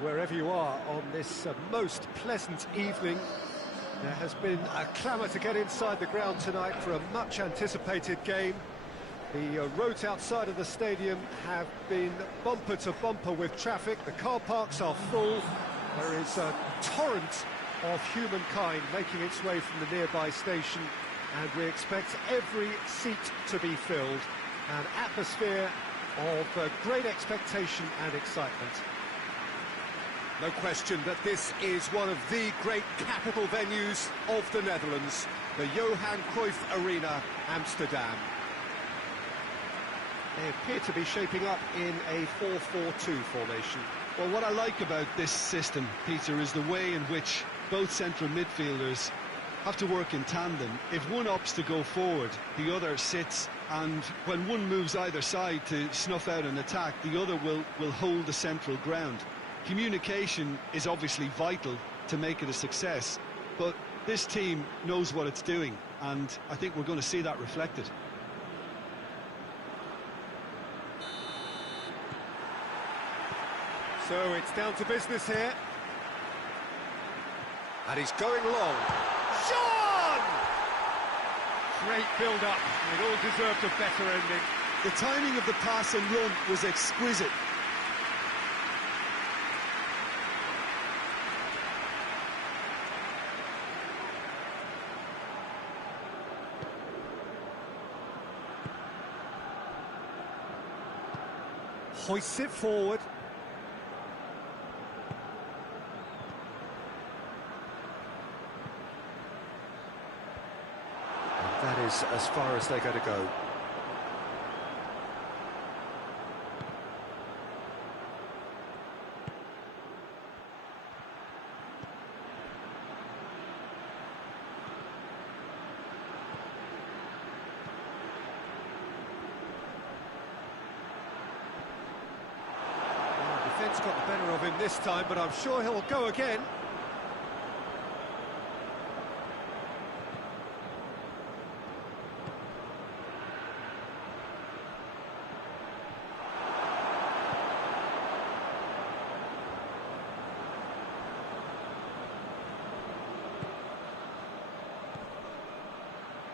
Wherever you are on this most pleasant evening, there has been a clamour to get inside the ground tonight for a much-anticipated game. The roads outside of the stadium have been bumper to bumper with traffic. The car parks are full. There is a torrent of humankind making its way from the nearby station, and we expect every seat to be filled. An atmosphere of great expectation and excitement. No question that this is one of the great capital venues of the Netherlands, the Johan Cruyff Arena, Amsterdam. They appear to be shaping up in a 4-4-2 formation. Well, what I like about this system, Peter, is the way in which both central midfielders have to work in tandem. If one opts to go forward, the other sits, and when one moves either side to snuff out an attack, the other will hold the central ground. Communication is obviously vital to make it a success, but this team knows what it's doing, and I think we're going to see that reflected. So it's down to business here. And he's going long. Sean! Great build-up. It all deserved a better ending. The timing of the pass and run was exquisite. Hoists it forward. And that is as far as they're going to go. Defence got the better of him this time, but I'm sure he'll go again.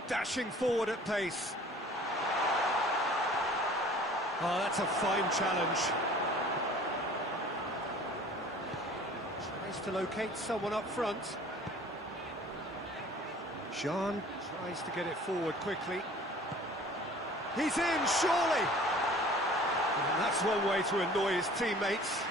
Dashing forward at pace. Oh, that's a fine challenge. Tries to locate someone up front. Jean tries to get it forward quickly. He's in, surely! And that's one way to annoy his teammates.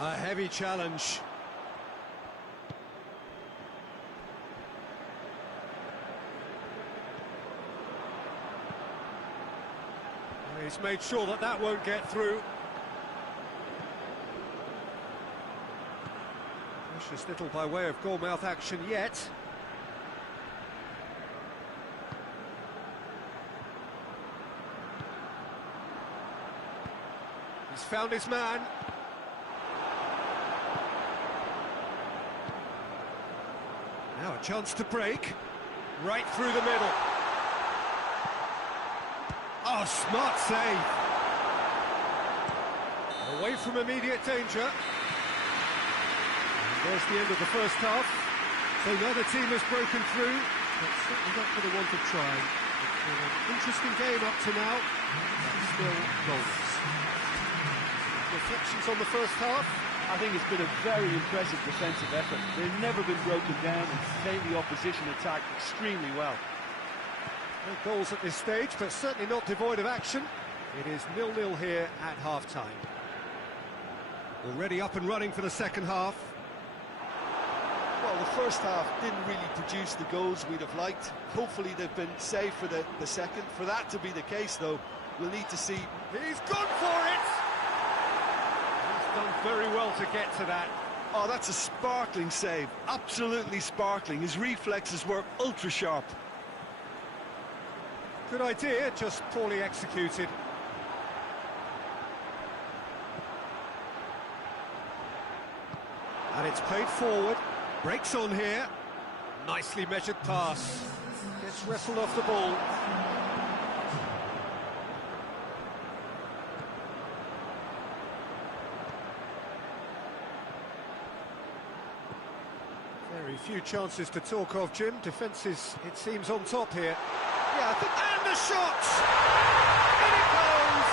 A heavy challenge. He's made sure that that won't get through. Precious little by way of goal-mouth action yet. He's found his man. Now a chance to break, right through the middle. Oh, smart save. Away from immediate danger. And there's the end of the first half. So neither team has broken through, but certainly not for the want of trying. It's been an interesting game up to now, but still goalless. Reflections on the first half? I think it's been a very impressive defensive effort. They've never been broken down and contained the opposition attack extremely well. No goals at this stage, but certainly not devoid of action. It is 0-0 here at half-time. Already up and running for the second half. Well, the first half didn't really produce the goals we'd have liked. Hopefully they've been saved for the second. For that to be the case, though, we'll need to see... He's gone for it! Done very well to get to that. Oh, that's a sparkling save. Absolutely sparkling. His reflexes were ultra sharp. Good idea, just poorly executed. And it's played forward. Breaks on here. Nicely measured pass. Gets wrestled off the ball. Very few chances to talk of, Jim. Defence is, it seems, on top here. Yeah, I think... And the shot! In it goes!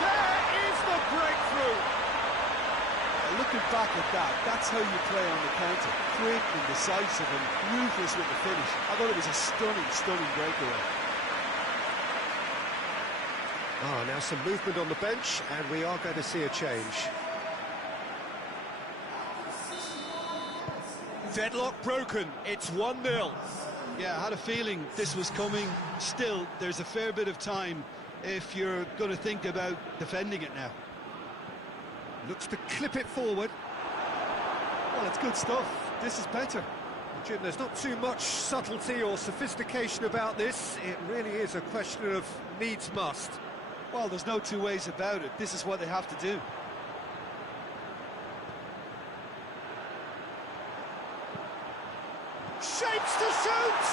There is the breakthrough! Looking back at that, that's how you play on the counter. Quick and decisive and ruthless with the finish. I thought it was a stunning, stunning breakaway. Ah, now some movement on the bench, and we are going to see a change. Deadlock broken, it's 1-0. Yeah, I had a feeling this was coming. Still, there's a fair bit of time if you're going to think about defending it now. Looks to clip it forward. Well, it's good stuff. This is better. Jim, there's not too much subtlety or sophistication about this. It really is a question of needs must. Well, there's no two ways about it. This is what they have to do. Shapes to shoot!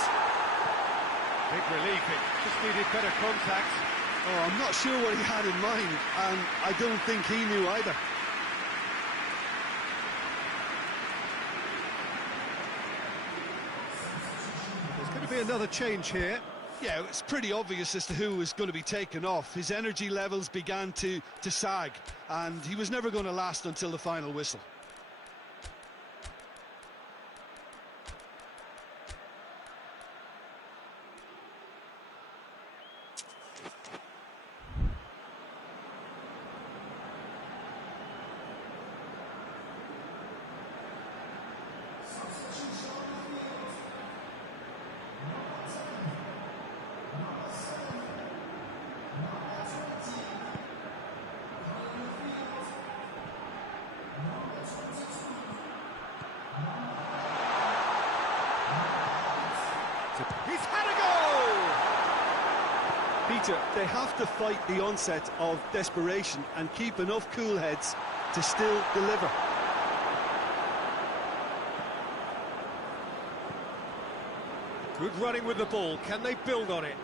Big relief, it just needed better contact. Oh, I'm not sure what he had in mind, and I don't think he knew either. There's going to be another change here. Yeah, it's pretty obvious as to who was going to be taken off. His energy levels began to sag, and he was never going to last until the final whistle. He's had a goal! Peter, they have to fight the onset of desperation and keep enough cool heads to still deliver. Good running with the ball. Can they build on it?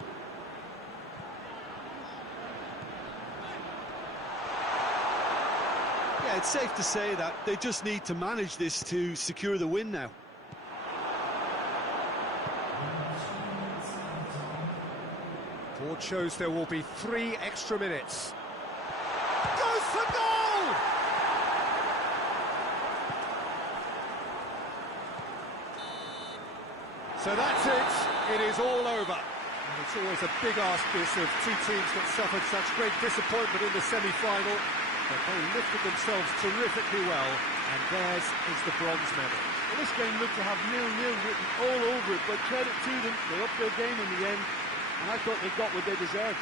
Yeah, it's safe to say that they just need to manage this to secure the win now. Board shows there will be 3 extra minutes. Goes for goal! So that's it. It is all over. And it's always a big ask, this, of two teams that suffered such great disappointment in the semi-final. But they lifted themselves terrifically well, and theirs is the bronze medal. Well, this game looked to have 0-0 written all over it, but credit to them, they upped their game in the end. And I thought they got what they deserved.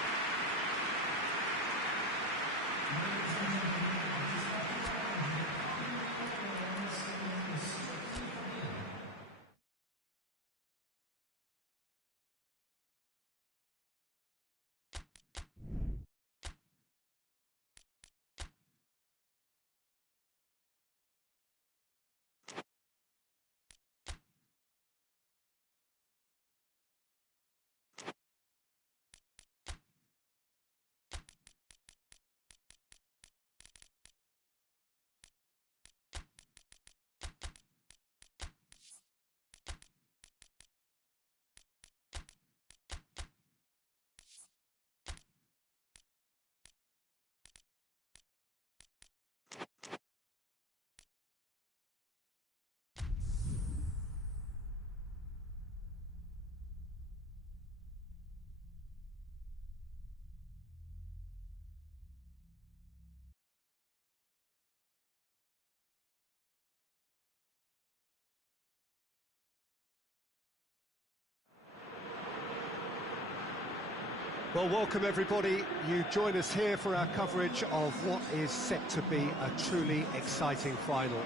Well, welcome everybody. You join us here for our coverage of what is set to be a truly exciting final.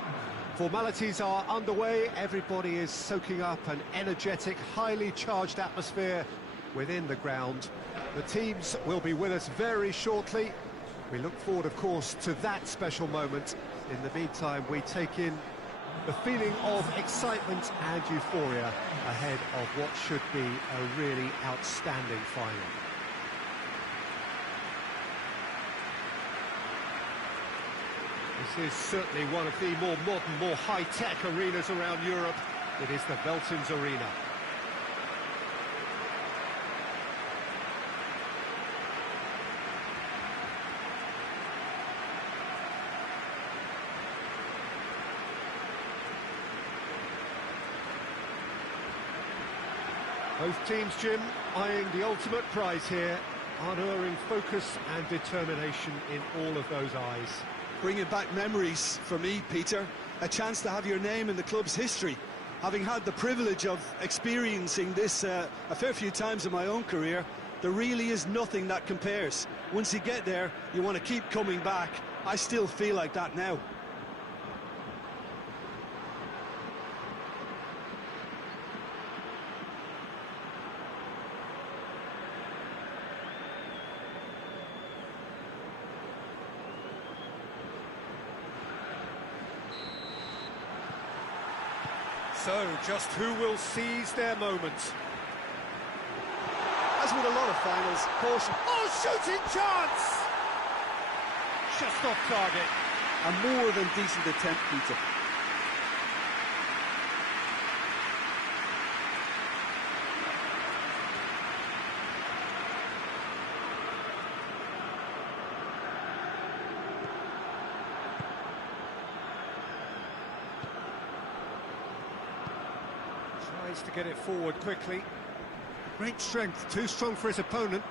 Formalities are underway, everybody is soaking up an energetic, highly charged atmosphere within the ground. The teams will be with us very shortly. We look forward, of course, to that special moment. In the meantime, we take in the feeling of excitement and euphoria ahead of what should be a really outstanding final. This is certainly one of the more modern, more high-tech arenas around Europe. It is the Veltins Arena. Both teams, Jim, eyeing the ultimate prize here, unerring focus and determination in all of those eyes. Bringing back memories for me, Peter. A chance to have your name in the club's history. Having had the privilege of experiencing this a fair few times in my own career, there really is nothing that compares. Once you get there, you want to keep coming back. I still feel like that now. So, just who will seize their moment? As with a lot of finals, caution. Oh, shooting chance! Just off target. A more than decent attempt, Peter. Tries to get it forward quickly. Great strength, too strong for his opponent.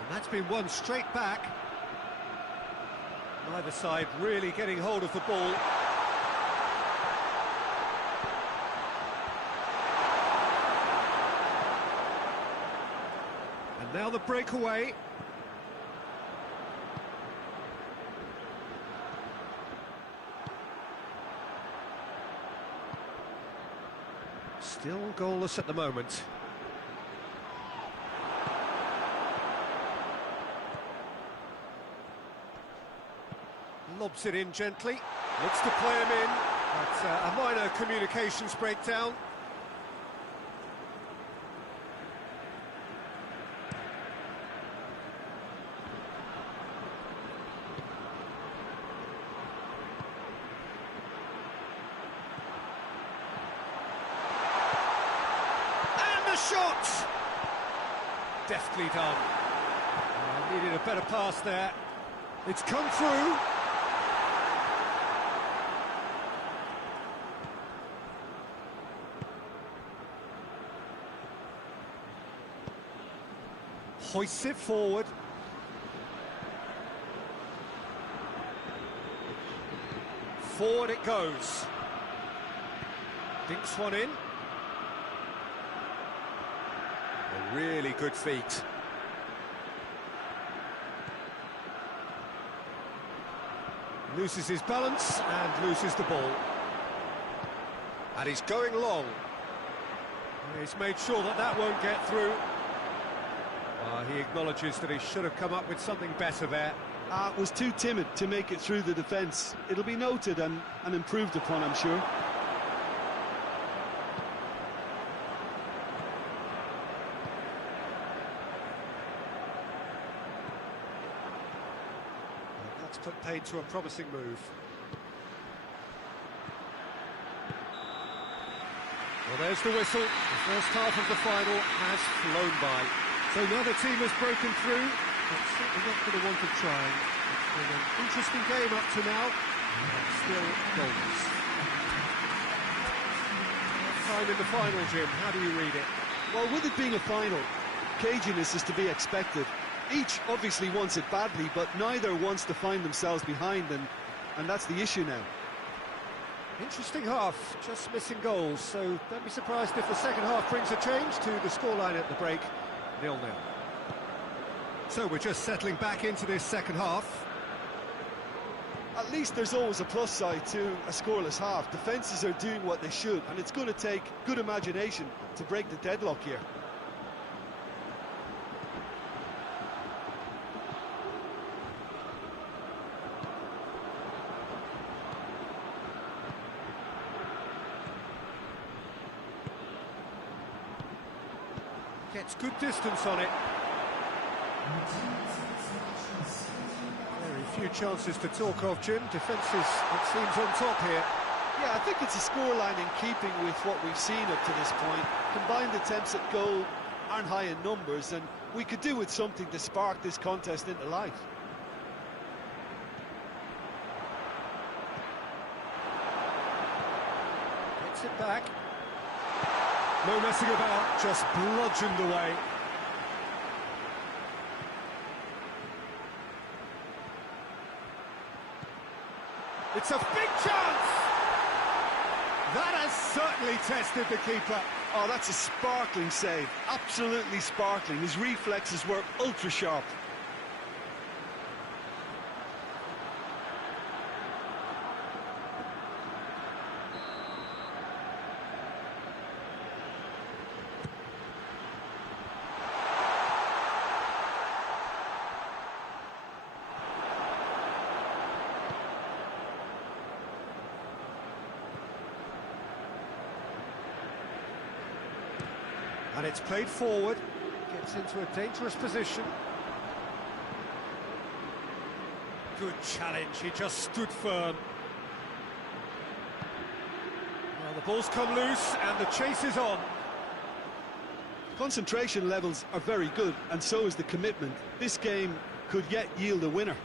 And that's been won straight back. Neither side really getting hold of the ball. And now the breakaway. Still goalless at the moment. Lobs it in gently. Looks to play him in. That's a minor communications breakdown. Shot! Deftly done. Needed a better pass there. It's come through. Hoists it forward. Forward it goes. Dinks one in. Really good feet. Loses his balance and loses the ball. And he's going long. He's made sure that that won't get through. He acknowledges that he should have come up with something better there. Was too timid to make it through the defence. It'll be noted and improved upon, I'm sure. Put paid to a promising move. Well, there's the whistle. The first half of the final has flown by. So neither team has broken through, but certainly not for the want of trying. It's been an interesting game up to now, but still goalless. Time in the final, Jim. How do you read it? Well, with it being a final, caginess is to be expected. Each obviously wants it badly, but neither wants to find themselves behind, and that's the issue now. Interesting half, just missing goals, so don't be surprised if the second half brings a change to the scoreline at the break, 0-0. So we're just settling back into this second half. At least there's always a plus side to a scoreless half. Defences are doing what they should, and it's going to take good imagination to break the deadlock here. Gets good distance on it. Very few chances to talk of, Jim. Defences, it seems, on top here. Yeah, I think it's a scoreline in keeping with what we've seen up to this point. Combined attempts at goal aren't high in numbers, and we could do with something to spark this contest into life. Gets it back. No messing about, just bludgeoned away. It's a big chance! That has certainly tested the keeper. Oh, that's a sparkling save. Absolutely sparkling. His reflexes were ultra sharp. And it's played forward, gets into a dangerous position. Good challenge, he just stood firm. Well, the ball's come loose and the chase is on. Concentration levels are very good, and so is the commitment. This game could yet yield a winner.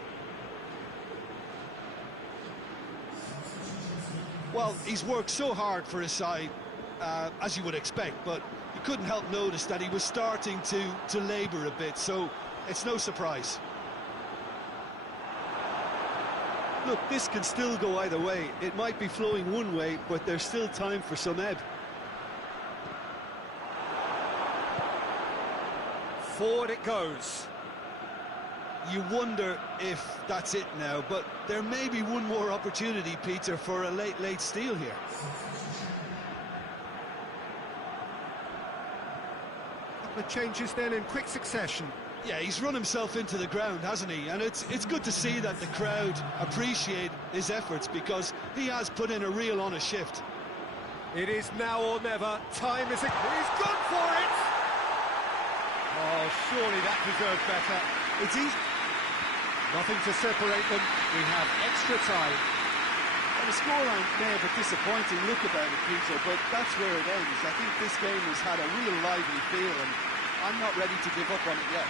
Well, he's worked so hard for his side, as you would expect, but you couldn't help notice that he was starting to labour a bit, so it's no surprise. Look, this can still go either way. It might be flowing one way, but there's still time for some ebb. Forward it goes. You wonder if that's it now, but there may be one more opportunity, Peter, for a late steal here. The changes then in quick succession. Yeah, he's run himself into the ground, hasn't he? And it's good to see that the crowd appreciate his efforts, because he has put in a real honest shift. It is now or never. Time is... He's gone for it! Oh, surely that deserved better. It's easy. Nothing to separate them. We have extra time. And the scoreline may have a disappointing look about it, Peter, but that's where it ends. I think this game has had a real lively feel, and I'm not ready to give up on it yet.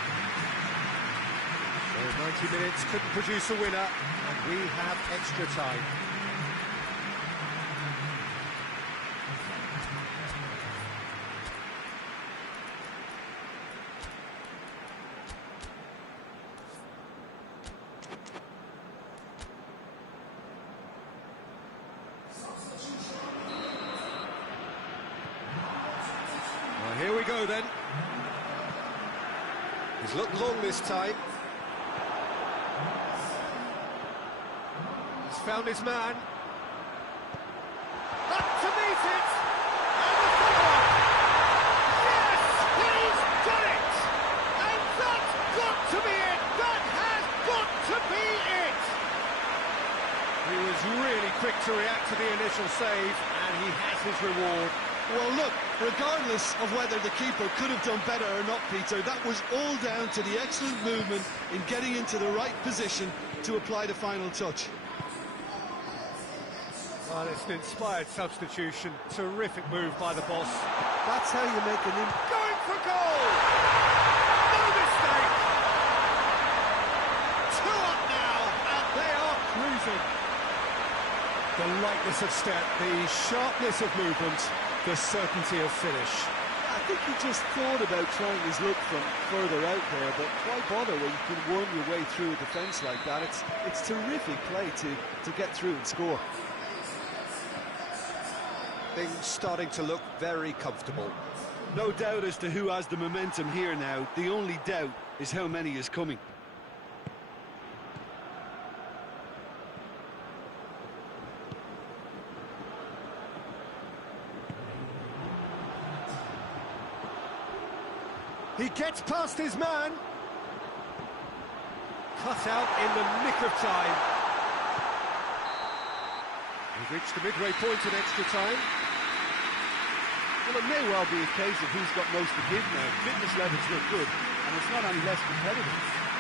Well, 90 minutes couldn't produce a winner, and we have extra time. Here we go then. He's looked long this time. He's found his man. Up to meet it! And the follow-up! Yes! He's done it! And that's got to be it! That has got to be it! He was really quick to react to the initial save, and he has his reward. Well, look, regardless of whether the keeper could have done better or not, Peter, that was all down to the excellent movement in getting into the right position to apply the final touch. Well, it's an inspired substitution. Terrific move by the boss. That's how you make an going for goal! No mistake! 2 up now, and they are cruising. The lightness of step, the sharpness of movement, the certainty of finish. I think he just thought about trying his luck from further out there, but why bother when you can worm your way through a defence like that? It's terrific play to get through and score. Things starting to look very comfortable. No doubt as to who has the momentum here now. The only doubt is how many is coming. He gets past his man. Cut out in the nick of time. We've reached the midway point in extra time. Well, it may well be a case of who's got most to give now. Fitness levels look good, and it's not any less competitive.